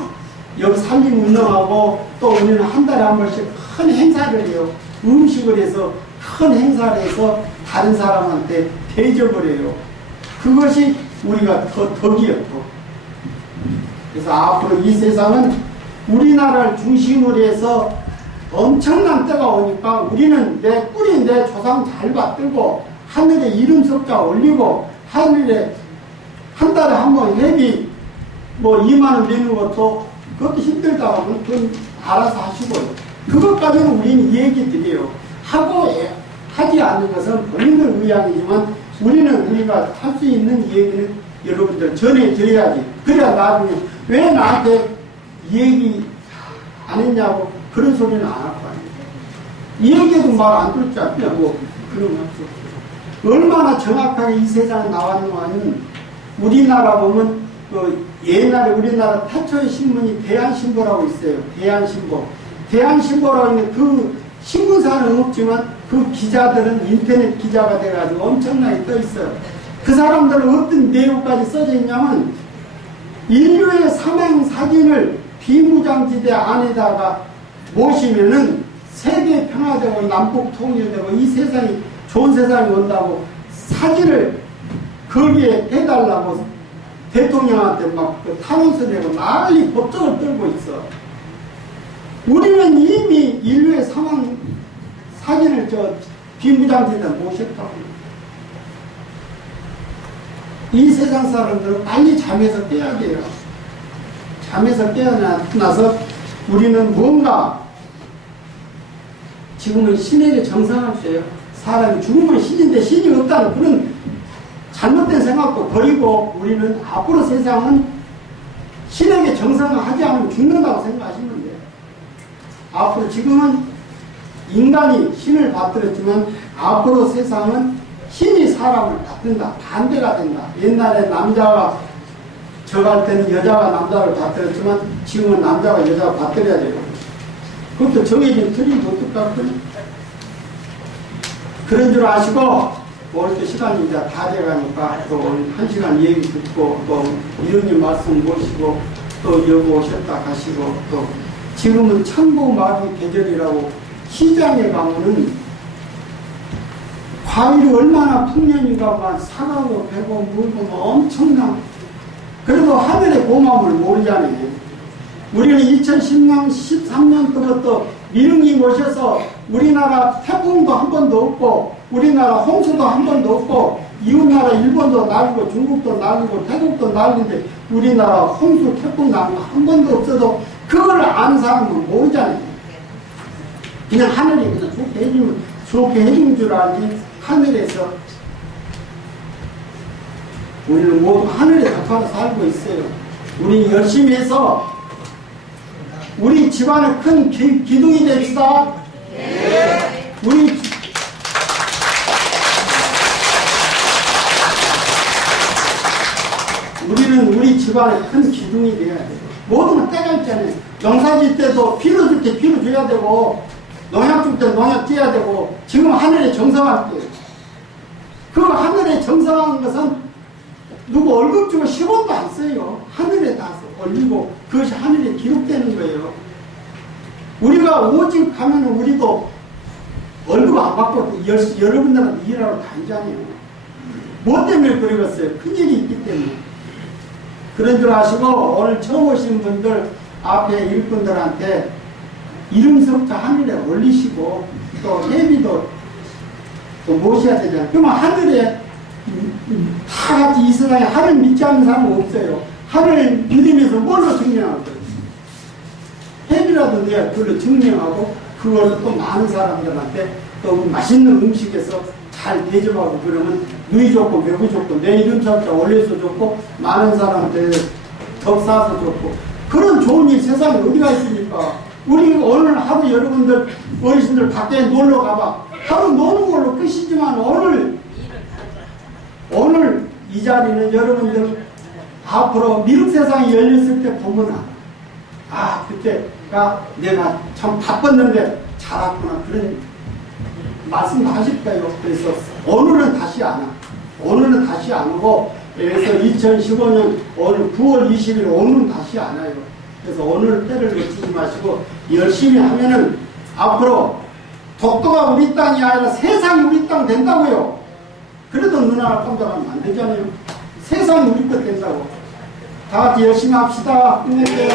여기 살림 운영하고 또 우리는 한 달에 한 번씩 큰 행사를 해요. 음식을 해서 큰 행사를 해서 다른 사람한테 대접을 해요. 그것이 우리가 더 덕이었고. 그래서 앞으로 이 세상은 우리나라를 중심으로 해서 엄청난 때가 오니까 우리는 내 뿌리, 내 조상 잘 받들고 하늘에 이름 석자 올리고 하늘에 한 달에 한 번 회비 뭐 2만원 내는 것도 그것도 힘들다고 그건 알아서 하시고요. 그것까지는 우리는 얘기 드려요. 하지 않는 것은 본인의 의향이지만 우리가 할 수 있는 얘기는 여러분들 전해드려야지. 그래야 나중에 왜 나한테 얘기 안 했냐고 그런 소리는 안 할 거 아니에요. 이 얘기도 말 안 들을 줄 알냐고 그런 거 없어. 얼마나 정확하게 이 세상에 나왔느냐는 우리나라 보면 그 옛날에 우리나라 태초의 신문이 대한신보라고 있어요. 대한신보. 대한신보라고 있는 그 신문사는 없지만 그 기자들은 인터넷 기자가 돼가지고 엄청나게 떠 있어요. 그 사람들은 어떤 내용까지 써져 있냐면 인류의 사망 사진을 비무장지대 안에다가 모시면은 세계 평화되고 남북 통일되고 이 세상이 좋은 세상이 온다고 사진을 거기에 해달라고 대통령한테 막 탄원서 내고 난리 법정을 떨고 있어. 우리는 이미 인류의 사망 사진을 비무장지대에 모셨다고. 이 세상 사람들은 빨리 잠에서 깨야 돼요. 잠에서 깨어나서 우리는 뭔가 지금은 신에게 정상할 때요. 사람이 죽으면 신인데 신이 없다는 그런 잘못된 생각도 버리고 우리는 앞으로 세상은 신에게 정상을 하지 않으면 죽는다고 생각하시면 돼요. 앞으로 지금은 인간이 신을 받들었지만 앞으로 세상은 신이 사람을 받든다. 반대가 된다. 옛날에 남자가 저갈 때는 여자가 남자를 받들었지만 지금은 남자가 여자를 받들어야 돼요. 그것도 정해진 틀이 어떨까요? 그런 줄 아시고 오늘 또 시간이 이제 다 돼가니까 또 오늘 1시간 얘기 듣고 또 이런님 말씀 모시고 또 여기 오셨다 가시고 또 지금은 천고 마비 계절이라고 시장에 가면은 과일이 얼마나 풍년이가 사가고 배고 물고 엄청나. 그래도 하늘의 고마움을 모르잖아요. 우리는 2010년 13년부터 미륵님 오셔서 우리나라 태풍도 한 번도 없고 우리나라 홍수도 한 번도 없고 이웃나라 일본도 날리고 중국도 날리고 태국도 날리는데 우리나라 홍수 태풍 나는 거 한 번도 없어도 그걸 아는 사람은 모르잖아요. 그냥 하늘이 그냥 좋게 해준 줄 알지 하늘에서 우리는 모두 하늘에 덮어서 살고 있어요. 우리 열심히 해서 우리 집안의 큰 기둥이 됩시다. 네. 우리는 우리 집안의 큰 기둥이 돼야 돼요. 모든 때가 있잖아요. 농사 질 때도 비료 줄 때 비료 줘야 되고 농약 줄 때 농약 줘야 되고 지금 하늘에 정성할 때요. 그 하늘에 정성하는 것은 누구 월급 주고 10원도 안 써요. 하늘에 다 올리고 그것이 하늘에 기록되는 거예요. 우리가 오직 가면 우리도 월급 안 받고 여러분들한테 일하러 다니잖아요. 뭐 때문에 그러겠어요? 큰일이 있기 때문에. 그런 줄 아시고 오늘 처음 오신 분들 앞에 일꾼들한테 이름 석자 하늘에 올리시고 또 예비도 또 모셔야 되잖아요. 그러면 하늘에 다 같이 이 세상에 하늘 믿지 않는 사람은 없어요. 하늘 믿으면서 뭘로 증명할 거예요? 햄이라도 내가 그걸로 증명하고 그걸로 또 많은 사람들한테 또 맛있는 음식에서 잘 대접하고 그러면 누이 좋고 외부 좋고 내 이름 찾자 올려서 좋고 많은 사람한테 덕 쌓아서 좋고 그런 좋은 일 세상에 어디가 있습니까? 우리 오늘 하루 여러분들 어르신들 밖에 놀러 가봐 하루 노는 걸로 끝이지만 오늘 이 자리는 여러분들 앞으로 미륵 세상이 열렸을 때 보면 그때가 내가 참 바빴는데 잘했구나 그런 말씀도 하실 거예요. 그래서 오늘은 다시 안 와. 오늘은 다시 안 오고 그래서 2015년 오늘 9월 20일 오늘은 다시 안 와요. 그래서 오늘 때를 놓치지 마시고 열심히 하면은 앞으로 독도가 우리 땅이 아니라 세상이 우리 땅 된다고요. 그래도 누나를 깜짝하면 안 되잖아요. 세상이 우리 것 된다고. 다 같이 열심히 합시다. 힘낼게요.